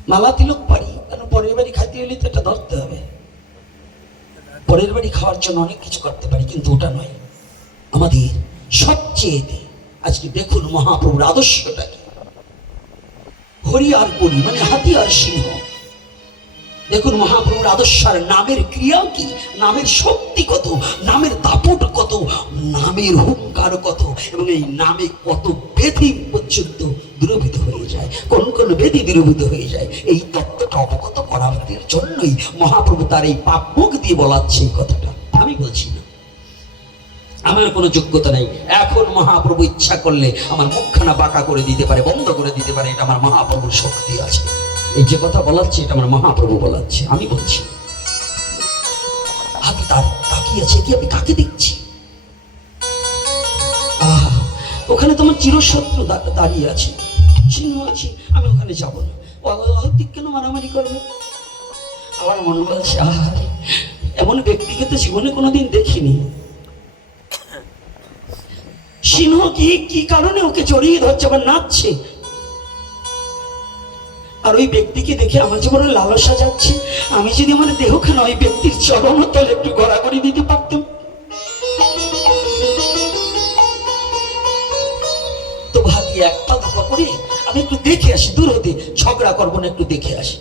মালা তিলক পারি কারণ পরের বাড়ি খাইতে হলে তো এটা ধরতে হবে পরের বাড়ি খাওয়ার জন্য অনেক কিছু করতে পারি কিন্তু ওটা নয় আমাদের সবচেয়ে আজকে দেখুন মহাপ্রভুর আদর্শটা কি হরি আর করি মানে হাতি আর সিংহ দেখুন মহাপ্রভুর আদর্শের নামের ক্রিয়া কি নামের শক্তি কত নামের দাপট কত নামের হুঙ্কার কত এবং এই নামে কত ব্যাধি পর্যন্ত দূরীভূত হয়ে যায় কোন কোন ব্যাধি দূরীভূত হয়ে যায় এই তত্ত্বটা অবগত করার জন্যই মহাপ্রভু তার এই পাপ মুখ দিয়ে বলাচ্ছে এই কথাটা আমি বলছি না আমার কোনো যোগ্যতা নেই। এখন মহাপ্রভু ইচ্ছা করলে আমার মুখখানা বাঁকা করে দিতে পারে, বন্ধ করে দিতে পারে। এটা আমার মহাপ্রভুর শক্তি আছে। এই যে কথা বলাচ্ছে এটা আমার মহাপ্রভু বলাচ্ছে, আমি বলছি। হাতি তার তাকিয়ে আছে, কি আমি কাকে দেখছি? ওখানে তোমার চিরশত্রু দাঁড়িয়ে আছে, সিংহ আছে, আমি ওখানে যাবো না। অহতিক কেন মারামারি করবো? আমার মন বলছে আহারে, এমন ব্যক্তিকে তো জীবনে কোনোদিন দেখিনি। সিংহ কি কারণে ওকে জড়িয়ে ধরছে, আবার নাচছে। আর ওই ব্যক্তিকে দেখে আমার যে বড় লালসা যাচ্ছে, আমি যদি আমার দেহখানা ওই ব্যক্তির চরণ তলে একটু গড়াগড়ি দিতে পারতাম। তো ভাবি এক পা দুপা করে আমি একটু দেখে আসি, দূর হতে, ঝগড়া করবো না, একটু দেখে আসি।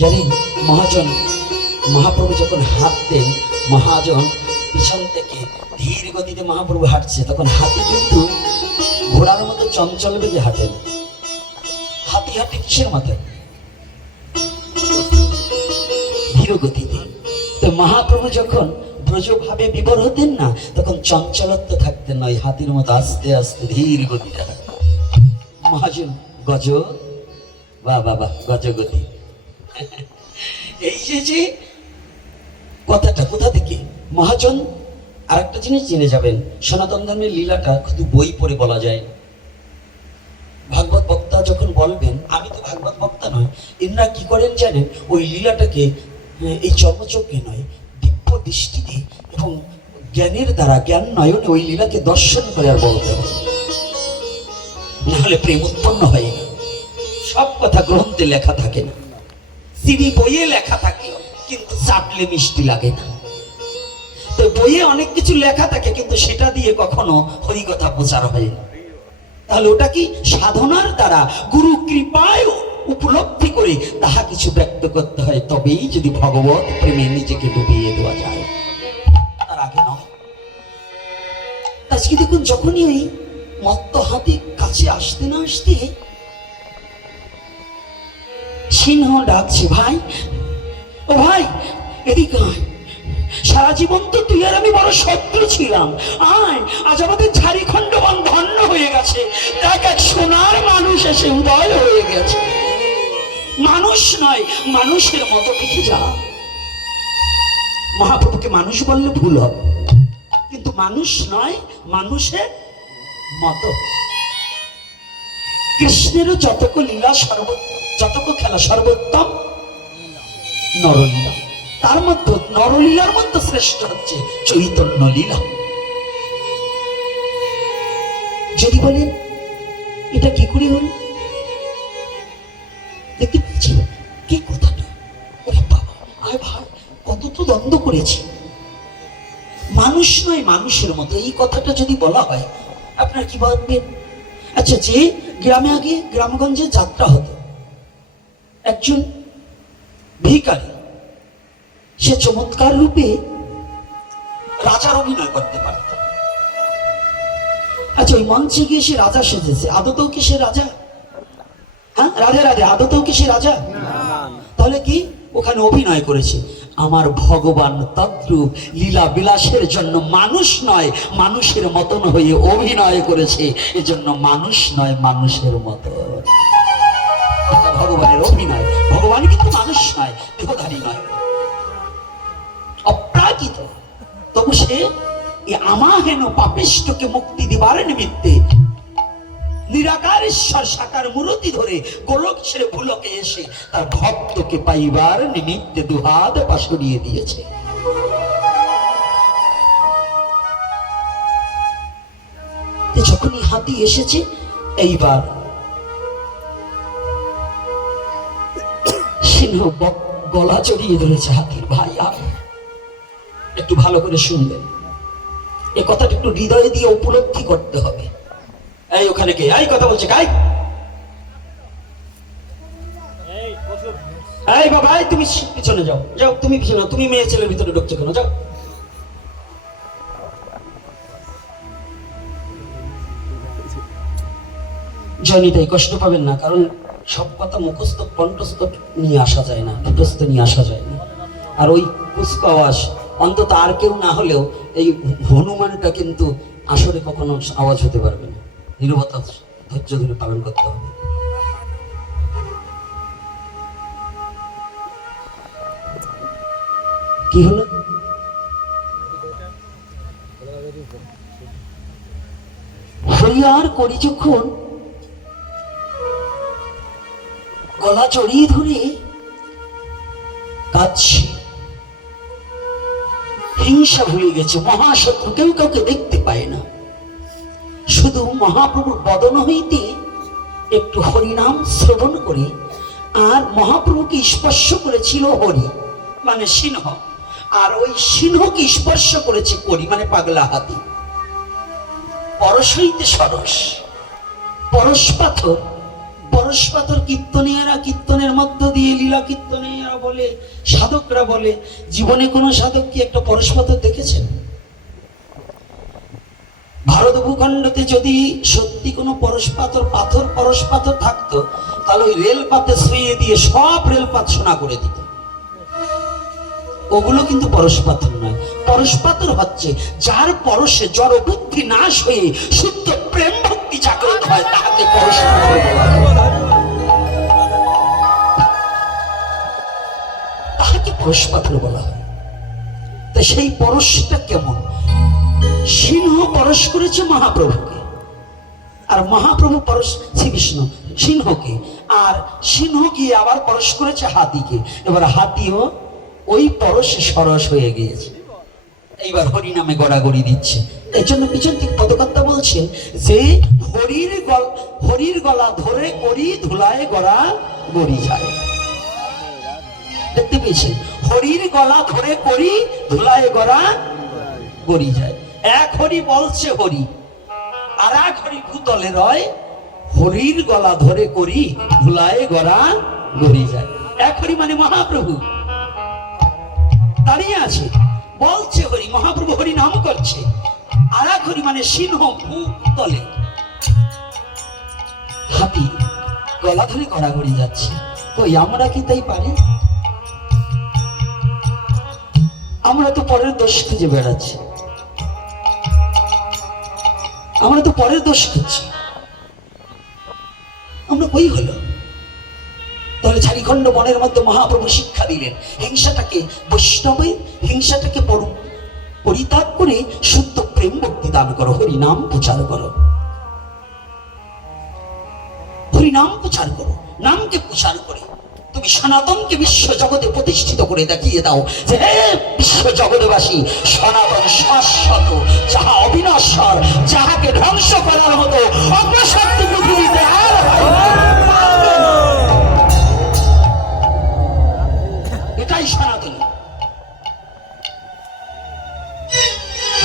জানেন মহাজন, মহাপ্রভু যখন হাঁটতেন, মহাজন পিছন থেকে ধীর গতিতে মহাপ্রভু হাঁটছে, তখন হাতি কিন্তু ঘোড়ার মতো চঞ্চল বেগে হাঁটেন। হাতি হাঁটে কিসের মাথায়? ধীর গতিতে। তো মহাপ্রভু যখন ব্রজভাবে বিবর হতেন না, তখন চঞ্চলত্ব থাকতেন নয়, হাতির মতো আস্তে আস্তে ধীর গতিতে হাঁটেন। মহাজন গজ, বাহ বাবা, গজগতি। এই যে কথাটা কোথা থেকে মহাজন? আর একটা জিনিস জেনে যাবেন, সনাতন ধর্মের লীলাটা শুধু বই পড়ে বলা যায়। ভাগবত বক্তা যখন বলবেন, আমি তো ভাগবত বক্তা নয়, এনারা কি করেন জানেন? ওই লীলাটাকে এই চর্মচক্রে নয়, দিব্য দৃষ্টিতে এবং জ্ঞানের দ্বারা, জ্ঞান নয়নে ওই লীলাকে দর্শন করে আর বলতে হবে, নাহলে প্রেম উৎপন্ন হয় না। সব কথা গ্রন্থে লেখা থাকে না, সিডি বইয়ে লেখা থাকে, কিন্তু চাটলে মিষ্টি লাগে না। তো বইয়ে অনেক কিছু লেখা থাকে, কিন্তু সেটা দিয়ে কখনো হরিকথা প্রচার হয় না। তাহলে ওটা কি সাধনার দ্বারা, গুরু কৃপায় উপলব্ধি করে তাহা কিছু ব্যক্ত করতে হয়, তবেই যদি ভগবত প্রেমে নিজেকে ডুবিয়ে দেওয়া যায়, তার আগে নয়। আজকে দেখুন, যখনই ওই মত্ত হাতি কাছে আসতে না আসতে সিংহ ডাকছে, ভাই ও ভাই এদিকে আয়, সারা জীবন তো তুই আর আমি বড় শত্রু ছিলাম, আয় আজ আমাদের ঝাড়িখণ্ড বন ধন্য হয়ে গেছে, দেখ এক সোনার মানুষ এসে উদয় হয়ে গেছে। মানুষ নয়, মানুষের মতো দেখে যা। মহাপ্রভুকে মানুষ বললে ভুল হবে, কিন্তু মানুষ নয়, মানুষের মতো। কৃষ্ণেরও যতক লীলা যতক খেলা সর্বোত্তম নরলীলা, তার মধ্যে নরলীলার মধ্যে শ্রেষ্ঠ হচ্ছে চৈতন্য লীলা। যদি বলেন এটা কি করে হল, দেখতে পাচ্ছি কি কথাটা, ওরে বাবা আয় ভাই, কত তো দ্বন্দ্ব করেছি। মানুষ নয়, মানুষের মতো, এই কথাটা যদি বলা হয় আপনার কি ভাববেন? আচ্ছা, যে গ্রামে আগে গ্রামগঞ্জে যাত্রা হতো, একজন ভিখারি সে চমৎকার রূপে রাজার অভিনয় করতে পারত। আচ্ছা, ওই মঞ্চে গিয়ে সে রাজা সেজেছে, আদতেও কি সে রাজা? হ্যাঁ, রাধে রাধে, আদতেও কি সে রাজা? তাহলে কি ওখানে অভিনয় করেছে? আমার ভগবান তদ্রূপ লীলা বিলাসের জন্য মানুষ নয়, মানুষের মতন হয়ে অভিনয় করেছে, এজন্য মানুষ নয়, মানুষের মতো। ভগবানের অভিনয়, ভগবান কিন্তু মানুষ নয়, দেহধারী নয়, অপ্রাকৃত। তবু সে আমাহেন পাপিষ্ঠকে মুক্তি দিবার নিমিত্তে নিরাকার ঈশ্বর সাকার মূর্তি ধরে গোলক ছেড়ে ভুলকে এসে তার ভক্তকে পাইবার নিমিত্তে দুহাত পাশরিয়ে দিয়েছে। যখনই হাতি এসেছে, এইবার সিংহ গলা চড়িয়ে ধরেছে হাতির। ভাই একটু ভালো করে শুনবেন, এ কথাটা একটু হৃদয়ে দিয়ে উপলব্ধি করতে হবে। এই ওখানে কে এই কথা বলছে? গাই এই বাবা, তুমি পিছনে যাও, যাও তুমি পিছনে, তুমি মেয়ে ছেলের ভিতরে ঢুকছো কেন? যাও। জয়নিতাই কষ্ট পাবেন না, কারণ সব কথা মুখস্থ কণ্ঠস্থ নিয়ে আসা যায় না, মুখস্থ নিয়ে আসা যায় না। আর ওই কুচকাওয়াজ অন্তত আর কেউ না হলেও এই হনুমানটা কিন্তু আসরে কখনো আওয়াজ হতে পারবে না, নীরবতা ধৈর্য ধরে পালন করতে হবে। কি হলো? হরিয়ার করি যখন গলা জড়িয়ে ধরে কাঁদছে, হিংসা ভুলে গেছে, মহাশত্রু, কেউ কাউকে দেখতে পায় না, শুধু মহাপ্রভুর বদন হইতে একটু হরিনাম শ্রবণ করে, আর মহাপ্রভুকে স্পর্শ করেছিল হরি মানে সিংহ, আর ওই সিংহকে স্পর্শ করেছে করি মানে পাগলা হাতি। পরশ হইতে সরস, পরশ পাথর, পরশ পাথর কীর্তনীয়রা কীর্তনের মধ্য দিয়ে, লীলা কীর্তনীয়রা বলে, সাধকরা বলে, জীবনে কোনো সাধক কি একটা পরশ পাথর দেখেছেন? ভারত ভূখণ্ডতে যদি সত্যি কোনো পরশ পাথর পরশ পাথর থাকতো, তাহলে ওই রেলপাতে শুয়ে দিয়ে সব রেলপাত সোনা করে দিত। ওগুলো কিন্তু পরশ পাথর নয়। পরশ পাথর হচ্ছে যার পরশে জড় বুদ্ধি নাশ হয়ে শুদ্ধ প্রেম ভক্তি জাগ্রত হয়, তাহাকে পরশ পাথর বলা হয়। তাহাকে পরশ পাথর বলা হয়। তা সেই পরশটা কেমন? সিংহ পরশ করেছে মহাপ্রভুকে, আর মহাপ্রভু পরশ শ্রীকৃষ্ণ সিংহকে, আর সিংহ গিয়ে আবার পরশ করেছে হাতিকে। এবার হাতিও ওই পরশে সরস হয়ে গিয়েছে, এইবার হরি নামে গড়াগড়ি দিচ্ছে। এই জন্য পিছন থেকে পদকর্তা বলছেন যে হরির গলা ধরে করি ধুলায় গড়া গড়ি যায়। দেখতে পেয়েছেন? হরির গলা ধরে করি ধুলায় গড়া গড়ি যায়। এক হরি বলছে হরি, আর এক হরি ভূতলে রয়, হরির গলা ধরে করি ধুলায় গড়া গড়ি যায়। এক হরি মানে মহাপ্রভু দাঁড়িয়ে আছে, বলছে হরি, মহাপ্রভু হরি নাম করছে, আর এক হরি মানে সিংহ ভূতলে, হাতি গলা ধরে গড়াগড়ি যাচ্ছে। কই আমরা কি তাই পারি? আমরা তো পরের দোষ খুঁজে বেড়াচ্ছি, আমরা তো পরের দোষ খুঁজছি। আমরা কই হলো? তাহলে ঝাড়িখণ্ড বনের মধ্যে মহাপ্রভু শিক্ষা দিলেন, হিংসাটাকে বৈষ্ণবে, হিংসাটাকে পরিত্যাগ করে শুদ্ধ প্রেম ভক্তি দান করো, হরিনাম প্রচার করো, হরিনাম প্রচার করো। নামকে প্রচার করে তুমি সনাতনকে বিশ্ব জগতে প্রতিষ্ঠিত করে দেখিয়ে দাও যে হে বিশ্ব জগৎবাসী, সনাতন শাশ্বত, যাহা অবিনশ্বর, যাহাকে ধ্বংস করার মতো অগ্রশক্তি পৃথিবীতে আর হয় না। এটাই সনাতনী।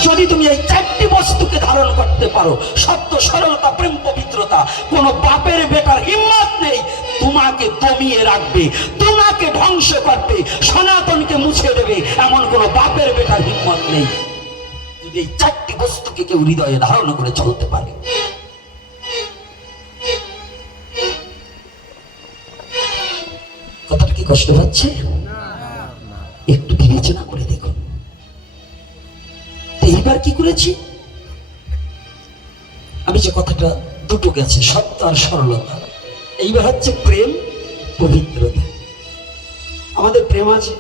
যদি তুমি এই চারটি বস্তুকে ধারণ করতে পারো, সত্য, সরলতা, প্রেম, পবিত্রতা, কোন বাপের বেটার হিম্মত নেই তোমাকে দমিয়ে রাখবে, তোমাকে ধ্বংস করবে, সনাতনকে মুছে দেবে, এমন কোন বাপের বেটার হিম্মত নেই, যদি এই চারটি বস্তুকে কেউ হৃদয়ে ধারণ করে চলতে পারে। কথাটা কি কষ্ট হচ্ছে? একটু বিবেচনা করে দেখুন। এইবার কি করেছি? আমি যে কথাটা দুটো গেছে, সত্য আর সরলতা, এইবার হচ্ছে প্রেম, পবিত্রতা। আমাদের প্রেম আছে,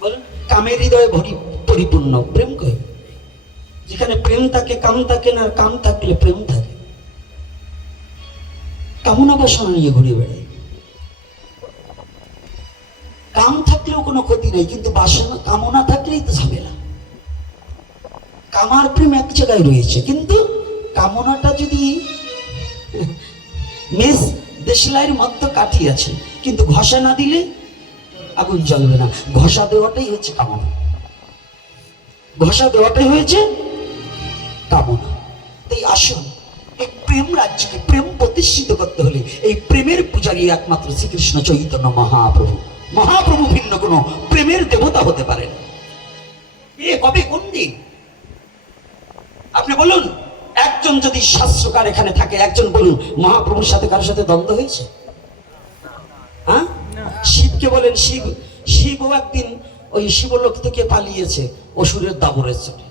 বলেন, কামের হৃদয়ে পরিপূর্ণ প্রেম কই? যেখানে প্রেম থাকে কাম থাকে না, কাম থাকলে প্রেম থাকে। কামনা বাসনা নিয়ে ঘুরে বেড়ায়। কাম থাকলেও কোনো ক্ষতি নেই, কিন্তু বাসনা কামনা থাকলেই তো ঝামেলা। কামার প্রেম এক জায়গায় রয়েছে, কিন্তু কামনাটা যদি মেষ দেশলাইয়ের মধ্যে কাঠি আছে, কিন্তু ঘষা না দিলে আগুন জ্বলবে না। ঘষা দেওয়াটাই হচ্ছে কামনা, ঘষা দেওয়াটাই হয়েছে কামনা। তাই আসুন, এই প্রেম রাজ্যকে প্রেম প্রতিষ্ঠিত করতে হলে এই প্রেমের পূজারী একমাত্র শ্রীকৃষ্ণ চৈতন্য মহাপ্রভু। মহাপ্রভু ভিন্ন কোনো প্রেমের দেবতা হতে পারেন। এ কবে, কোন দিন? আপনি বলুন, একজন যদি শাস্ত্রকার এখানে থাকে, একজন বলুন মহাপ্রভুর সাথে কারোর সাথে দ্বন্দ্ব হয়েছে? হ্যাঁ, শিবকে বলেন, শিবও একদিন ওই শিবলোক থেকে পালিয়েছে অসুরের দাবরের চলে।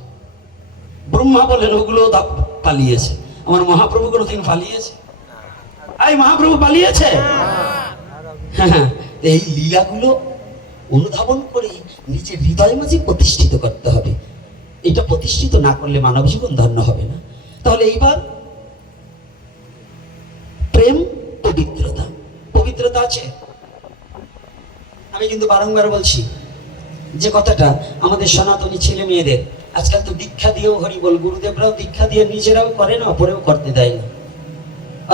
ব্রহ্মা বলেন ওগুলো পালিয়েছে। আমার মহাপ্রভু কোনোদিন পালিয়েছে? এই মহাপ্রভু পালিয়েছে? হ্যাঁ, এই লীলাগুলো অনুধাবন করে নিজের হৃদয় মাঝে প্রতিষ্ঠিত করতে হবে। এটা প্রতিষ্ঠিত না করলে মানব জীবন ধন্য হবে না। তাহলে এইবার প্রেম, পবিত্রতা, পবিত্রতা আছে। আমি কিন্তু বারংবার বলছি যে কথাটা আমাদের সনাতনী ছেলে মেয়েদের আজকাল তো দীক্ষা দিয়েও হরি বল, গুরুদেবরাও দীক্ষা দিয়ে নিজেরাও করে না, অপরেও করতে দেয় না।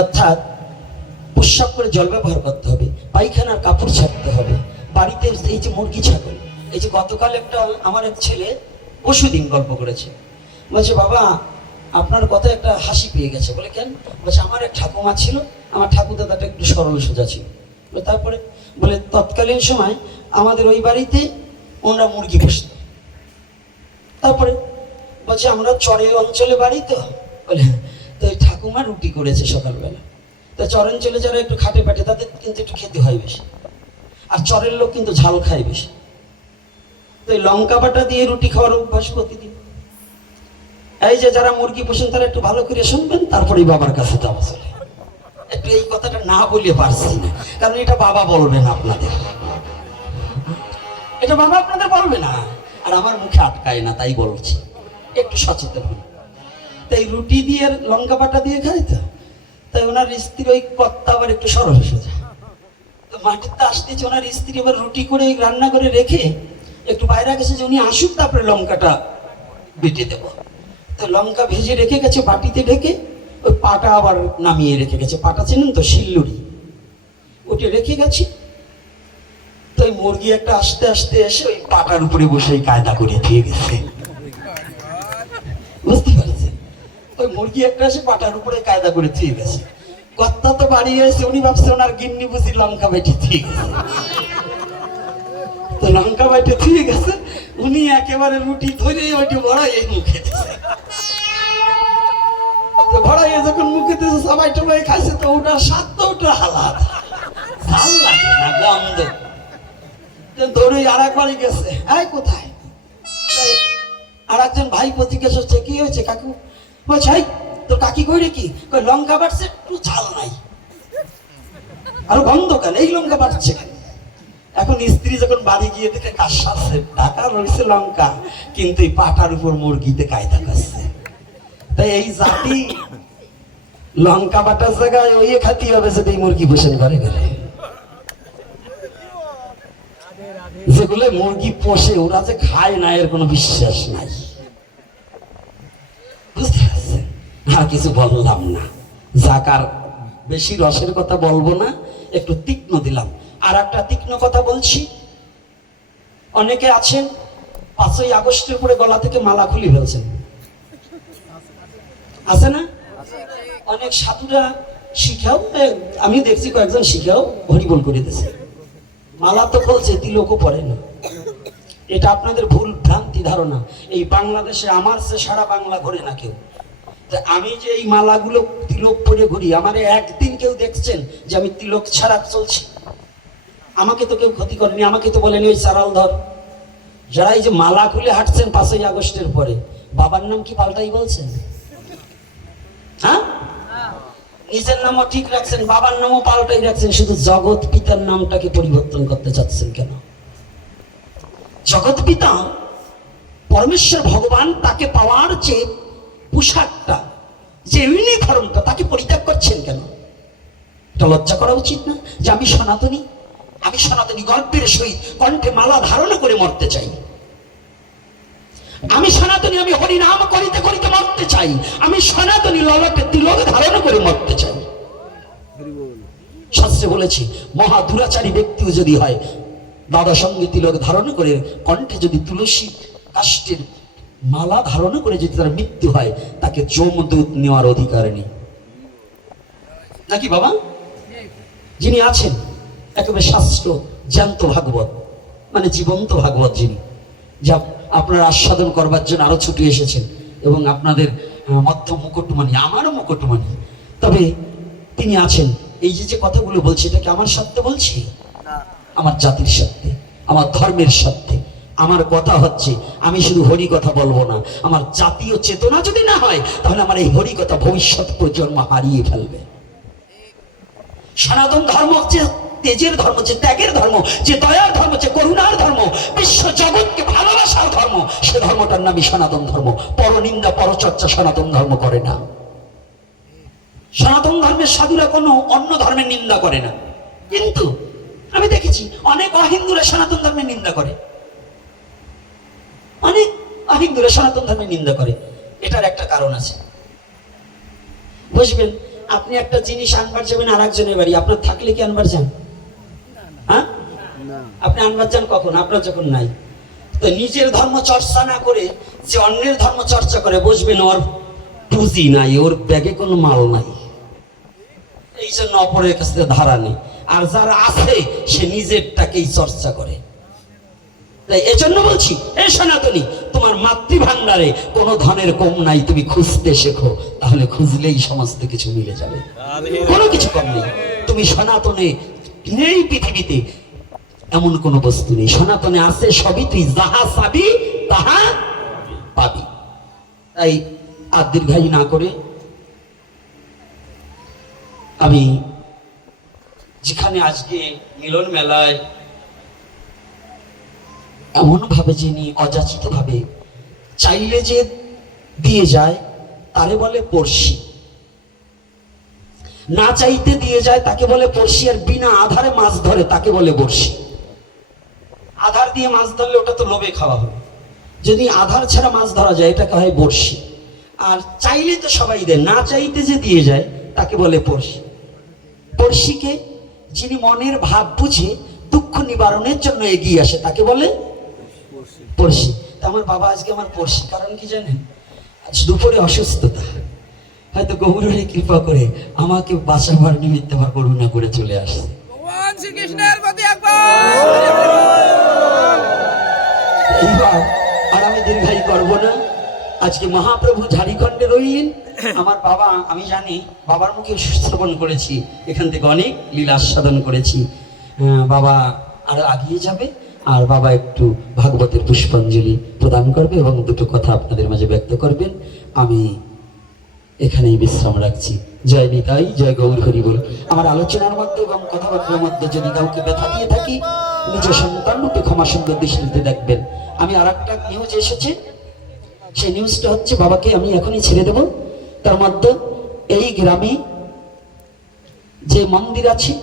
অর্থাৎ প্রস্রাব করে জল ব্যবহার করতে হবে, পায়খানার কাপড় ছাড়তে হবে, বাড়িতে এই যে মুরগি ছাগল, এই যে গতকাল আমার এক ছেলে পরশুদিন গল্প করেছে, বলছে বাবা আপনার কথা একটা হাসি পেয়ে গেছে। বলে কেন? বলছে আমার এক ঠাকুমা ছিল, আমার ঠাকুর দাদাটা একটু সরল সোজা ছিল। তারপরে বলে তৎকালীন সময় আমাদের ওই বাড়িতে ওনারা মুরগি পুষত। তারপরে বলছে আমরা চরের অঞ্চলে বাড়ি তো, বলে তো ওই ঠাকুমা রুটি করেছে সকালবেলা। তো চর অঞ্চলে যারা একটু খাটে পাটে তাদের কিন্তু একটু খেতে হয় বেশি, আর চরের লোক কিন্তু ঝাল খায় বেশি। তো এই লঙ্কা বাটা দিয়ে রুটি খাওয়ার অভ্যাস প্রতিদিন। এই যে যারা মুরগি পোষেন তারা একটু ভালো করে শুনবেন, তারপরেই বাবার কাছে যাওয়া চলে। একটু এই কথাটা না বলে পারছি না, কারণ এটা বাবা বলবে না আপনাদের, এটা বাবা আপনাদের বলবে না, আর আমার মুখে আটকায় না, তাই বলছি একটু সচেতন হন। তাই রুটি দিয়ে লঙ্কা বাটা দিয়ে খায় তো, তাই ওনার স্ত্রী ওই কর্তা আবার একটু সরল সোজা। তো মাটিতে আসতেছে ওনার স্ত্রী এবার রুটি করে রান্না করে রেখে একটু বাইরে গেছে যে উনি আসুক তারপরে লঙ্কাটা বেটে দেব। তো লঙ্কা ভেজে রেখে গেছে বাটিতে ঢেকে, ওই পাটা আবার নামিয়ে রেখে গেছে। পাটা চেনেন তো, শিল্লুরি, ওটা রেখে গেছি। তো ওই মুরগি একটা আস্তে আস্তে এসে ওই পাটার উপরে বসে কায়দা করে দিয়ে গেছে, বুঝতে পারছেন? ওই মুরগি একটা এসে পাটার উপরে কায়দা করে দিয়ে গেছে। কর্তা তো বাড়ি এসে উনি ভাবছে ওনার গিন্নি বুঝি লঙ্কা বেটে দিয়ে গেছে। তো লঙ্কা বেটে দিয়ে গেছে, উনি একেবারে রুটি ধরে ওইটি ভরাই এই মুখে দিয়েছে। তো ভরাই যখন মুখে দিয়েছে সবাই টবাই খাইছে, তো ওটার স্বাদ তো ওটা আলাদা, ভাল লাগে না, গন্ধ। দৌড়ে আর একবারই গেছে, এই কোথায়? আর একজন ভাই জিজ্ঞেস হচ্ছে কি হয়েছে কাকু? বলছে তোর কাকি কইরে কি? লঙ্কা বাড়ছে, একটু ঝাল নাই, আর গন্ধ কেন, এই লঙ্কা বাড়ছে কেন? এখন স্ত্রী যখন বাড়ি গিয়ে দেখে কাশাচ্ছে, ঢাকা রয়েছে লঙ্কা, কিন্তু এই পাটার উপর মুরগিতে কায়দা করছে। তাই এই জাতি লঙ্কা বাটার জায়গায় ওই খাতি হবে যদি মুরগি পোষণ ঘরে ঘরে। যেগুলো মুরগি পোষে ওরা যে খায় না এর কোনো বিশ্বাস নাই, বুঝতে পারছেন? আর কিছু বললাম না, যাকার বেশি রসের কথা বলবো না, একটু তীক্ষ্ণ দিলাম। আর একটা তীক্ষ্ণ কথা বলছি, অনেকে আছেন 5ই আগস্টের পরে গলা থেকে মালা খুলে ফেলছেন, আছে না? অনেক সাধুরা শিখাও, আমি দেখছি কয়েকজন শিখাও হরিবোল করে দিয়েছে, মালা তো খুলছে, তিলকও পরে না। এটা আপনাদের ভুল ভ্রান্তি ধারণা। এই বাংলাদেশে আমার সে সারা বাংলা ঘোরে না কেউ। আমি যে এই মালাগুলো তিলক পরে ঘুরি, আমার একদিন কেউ দেখছেন যে আমি তিলক ছাড়া চলছি? আমাকে তো কেউ ক্ষতি করেনি, আমাকে তো বলেনি ওই চারাল ধর। যারা এই যে মালা খুলে হাঁটছেন 5ই আগস্টের পরে, বাবার নাম কি পাল্টাই বলছেন? হ্যাঁ, নিজের নামও ঠিক রাখছেন, বাবার নামও পাল্টাই রাখছেন, শুধু জগৎ পিতার নামটাকে পরিবর্তন করতে চাচ্ছেন কেন? জগৎ পিতা পরমেশ্বর ভগবান, তাকে পাওয়ার যে পোশাকটা, যে ইউনিফর্মটা, তাকে পরিত্যাগ করছেন কেন? এটা লজ্জা করা উচিত না যে আমি সনাতনী, আমি সনাতনী গর্বের সহিত কণ্ঠে মালা ধারণ করে মরতে চাই, আমি সনাতনী, আমি হরিনাম করিতে করিতে মরতে চাই, আমি সনাতনী ললাটে তিলক ধারণ করে মরতে চাই। শাস্ত্রে বলেছি মহা দুরাচারী ব্যক্তিও যদি হয়, দাদা সঙ্গে তিলক ধারণ করে কণ্ঠে যদি তুলসী কাষ্ঠের মালা ধারণ করে যদি তার মৃত্যু হয়, তাকে যমদূত নেওয়ার অধিকার নেই, নাকি বাবা? যিনি আছেন একেবারে শাস্ত্র জ্যান্ত ভাগবত, মানে জীবন্ত ভাগবত, যিনি যা আপনারা আস্বাদন করবার জন্য আরো ছুটে এসেছেন, এবং আপনাদের মধ্য মুকুটমণি, আমারও মুকুটমণি, তবে তিনি আছেন। এই যে কথাগুলো বলছি, এটা কি আমার স্বার্থে বলছি? আমার জাতির স্বার্থে, আমার ধর্মের স্বার্থে, আমার কথা হচ্ছে, আমি শুধু হরি কথা বলবো না, আমার জাতীয় চেতনা যদি না হয় তাহলে আমার এই হরি কথা ভবিষ্যৎ প্রজন্ম হারিয়ে ফেলবে। সনাতন ধর্ম হচ্ছে তেজের ধর্ম, যে ত্যাগের ধর্ম, যে দয়ার ধর্ম, যে করুণার ধর্ম, বিশ্ব জগৎকে ভালোবাসার ধর্ম, সে ধর্মটার নামই সনাতন ধর্ম। পরনিন্দা পরচর্চা সনাতন ধর্ম করে না। সনাতন ধর্মের সাধুরা কোনো অন্য ধর্মের নিন্দা করে না, কিন্তু আমি দেখেছি অনেক অহিন্দুরা সনাতন ধর্মের নিন্দা করে, অনেক অহিন্দুরা সনাতন ধর্মের নিন্দা করে। এটার একটা কারণ আছে, বুঝবেন। আপনি একটা জিনিস আনবার যাবেন আর একজনের বাড়ি, আপনার থাকলে কি আনবার যান? হ্যাঁ, আপনি আনবার যান কখন? আপনার যখন নাই। তো নিজের ধর্ম চর্চা না করে যে অন্যের ধর্ম চর্চা করে, বুঝবেন ওর পুঁজি নাই, ওর ব্যাগে কোনো মাল নাই, এই জন্য অপরের কাছ থেকে ধারা নেই। আর যারা আছে সে নিজেরটাকেই চর্চা করে। তাই এজন্য বলছি, এ সনাতনী, তোমার মাতৃভান্ডারে কোনো ধনের কম নাই, তুমি খুঁজতে শেখো, তাহলে খুঁজলেই সমস্ত কিছু মিলে যাবে, কোনো কিছু কম নেই। তুমি সনাতনে নেই, পৃথিবীতে এমন কোনো বস্তু নেই, সনাতনে আছে সবই, তুই যাহা চাবি তাহা পাবি। তাই আর দীর্ঘায়ু না করে আমি যেখানে আজকে মিলন মেলায় এমন ভাবে যিনি অযাচিত ভাবে চাইলে যে দিয়ে যায় তারে বলে পড়শি, না চাইতে দিয়ে যায় তাকে বলে পড়শি, আর বিনা আধারে মাছ ধরে তাকে বলে বড়শি। আধার দিয়ে মাছ ধরলে ওটা তো লোভে খাওয়া হবে, যদি আধার ছাড়া মাছ ধরা যায় এটাকে হয় বড়শি। আর চাইলে তো সবাই দেয়, না চাইতে যে দিয়ে যায় তাকে বলে পড়শি। পড়শিকে যিনি মনের ভাব বুঝে দুঃখ নিবারণের জন্য এগিয়ে আসে তাকে বলে পড়শি। আমার বাবা আজকে আমার পড়শি, কারণ কি জানেন? আজ দুপুরে অসুস্থতা, হয়তো গৌরী কৃপা করে আমাকে বাঁচাবার নিমিত্তে আমার করুণা করে চলে আসছে। এইবার আর আমি দীর্ঘায়ী করবো না। আজকে মহাপ্রভু ঝাড়িখণ্ডে রইলেন, আমার বাবা, আমি জানি বাবার মুখে শ্রবণ করেছি, এখান থেকে অনেক লীলা আস্বাদন করেছি। বাবা আরো আগিয়ে যাবে, আর বাবা একটু ভাগবতের পুষ্পাঞ্জলি প্রদান করবে এবং দুটো কথা আপনাদের মাঝে ব্যক্ত করবেন। আমি এখানেই বিশ্রাম রাখছি। জয় নিতাই, জয় গৌর হরি বল। আমার আলোচনার মধ্যে এবং কথাবার্তার মধ্যে যদি কাউকে ব্যথা দিয়ে থাকি, নিজ সন্তানকে ক্ষমা সুন্দর দৃষ্টিতে দেখবেন। আমি আর একটা নিউজ এসেছে, সেই নিউজটা হচ্ছে বাবাকে আমি এখনই ছেড়ে দেব। তার মধ্যে এই গ্রামে যে মন্দির আছে,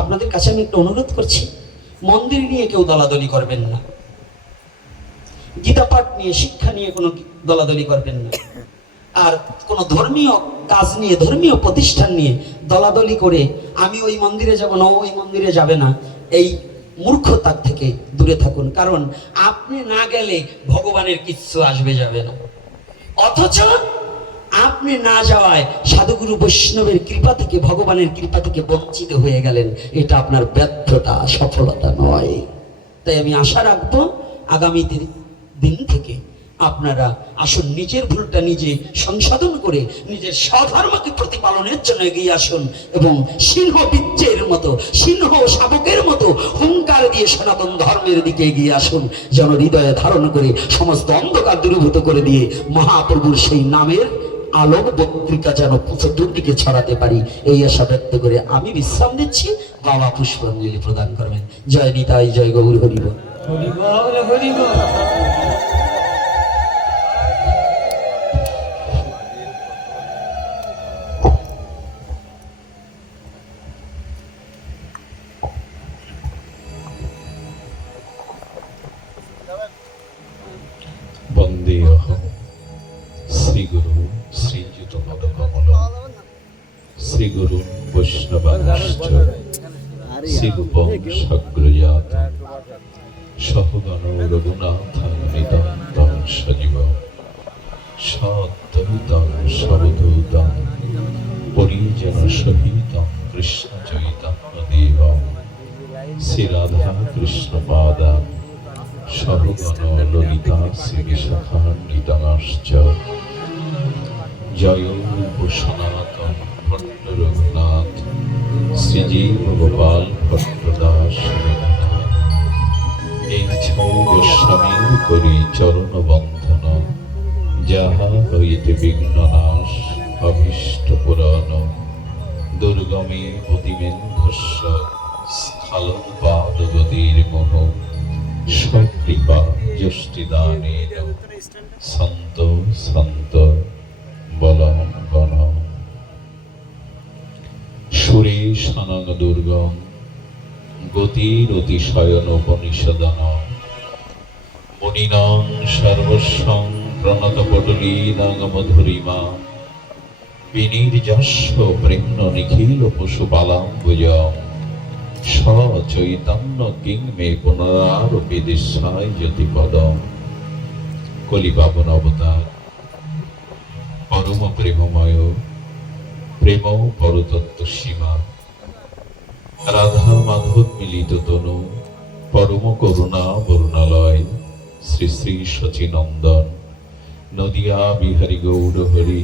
আপনাদের কাছে আমি একটু অনুরোধ করছি, মন্দির নিয়ে কেউ দলাদলি করবেন না, গীতা পাঠ নিয়ে, শিক্ষা নিয়ে কোনো দলাদলি করবেন না, আর কোনো ধর্মীয় কাজ নিয়ে, ধর্মীয় প্রতিষ্ঠান নিয়ে দলাদলি করে আমি ওই মন্দিরে যাব না, ওই মন্দিরে যাবে না, এই মূর্খতার থেকে দূরে থাকুন। কারণ আপনি না গেলে ভগবানের কিচ্ছু আসবে যাবে না, অথচ আপনি না যাওয়ায় সাধুগুরু বৈষ্ণবের কৃপা থেকে, ভগবানের কৃপা থেকে বঞ্চিত হয়ে গেলেন। এটা আপনার ব্যর্থতা, সফলতা নয়। তাই আমি আশা রাখবো আগামী দিন থেকে আপনারা আসুন, নিজের ভুলটা নিজে সংশোধন করে নিজের স্বধর্মকে প্রতিপালনের জন্য এগিয়ে আসুন এবং সিংহ বিচ্ছের মতো, সিংহ শাবকের মতো হুঙ্কার দিয়ে সনাতন ধর্মের দিকে এগিয়ে আসুন, যেন হৃদয়ে ধারণ করে সমস্ত অন্ধকার দূরীভূত করে দিয়ে মহাপ্রভুর সেই নামের আলোক বক্তৃতা যেন চতুর্দিকে ছড়াতে পারি, এই আশা ব্যক্ত করে আমি বিশ্রাম দিচ্ছি। বাবা পুষ্পাঞ্জলি প্রদান করবেন। জয় নিতাই, জয় গৌর হরি বল। হরি বল, হরি বল। বন্দেহং শ্রীগুরু শ্রীযুত পদকমল শ্রীগুরু বৈষ্ণবাংশ্চ শ্রীরূপং সগ্রজাত সহগণ রঘুনাথান্বিতং সজীব সদ্বৈতং সবধূতং পরিজন সহিতং কৃষ্ণ চৈতন্যদেবং শ্রীরাধা কৃষ্ণ পাদা সহগণ ললিতা শ্রীবিশাখান্বিতাশ্চ জয় সনাতন ভট্ট রঘুনাথ শ্রীজীব গোপাল ভট্ট দাস এই ছৌ গোস্বামী করি চরণ বন্ধন, যাহা হইতে বিঘ্ন নাশ অভীষ্ট পুরাণ। দুর্গমে অতিমেন্ধস্য স্খলন পাদগতির মোহ, সকৃপা যষ্টিদানেন সন্ত সন্ত বলং গণং। সুরেশানং দুর্গম গতির অতিশয়ন উপনিষদন, মুনিনাং সর্বস্বং প্রণত পটলীনাং মধুরিমা, বিনির্যস্য প্রেম্ণ নিখিল পশুপালাম্বুজং, সচৈতন্য কিং মে পুনরারপি দিশায় জ্যোতিপদম। কলিপাবন অবতার পরম প্রেমময়, প্রেম পরতত্ত্ব সীমা, রাধা মাধব মিলিত তনু, পরম করুণা বরুণালয়, শ্রী শ্রী শচীনন্দন, নদিয়া বিহারী গৌর হরি।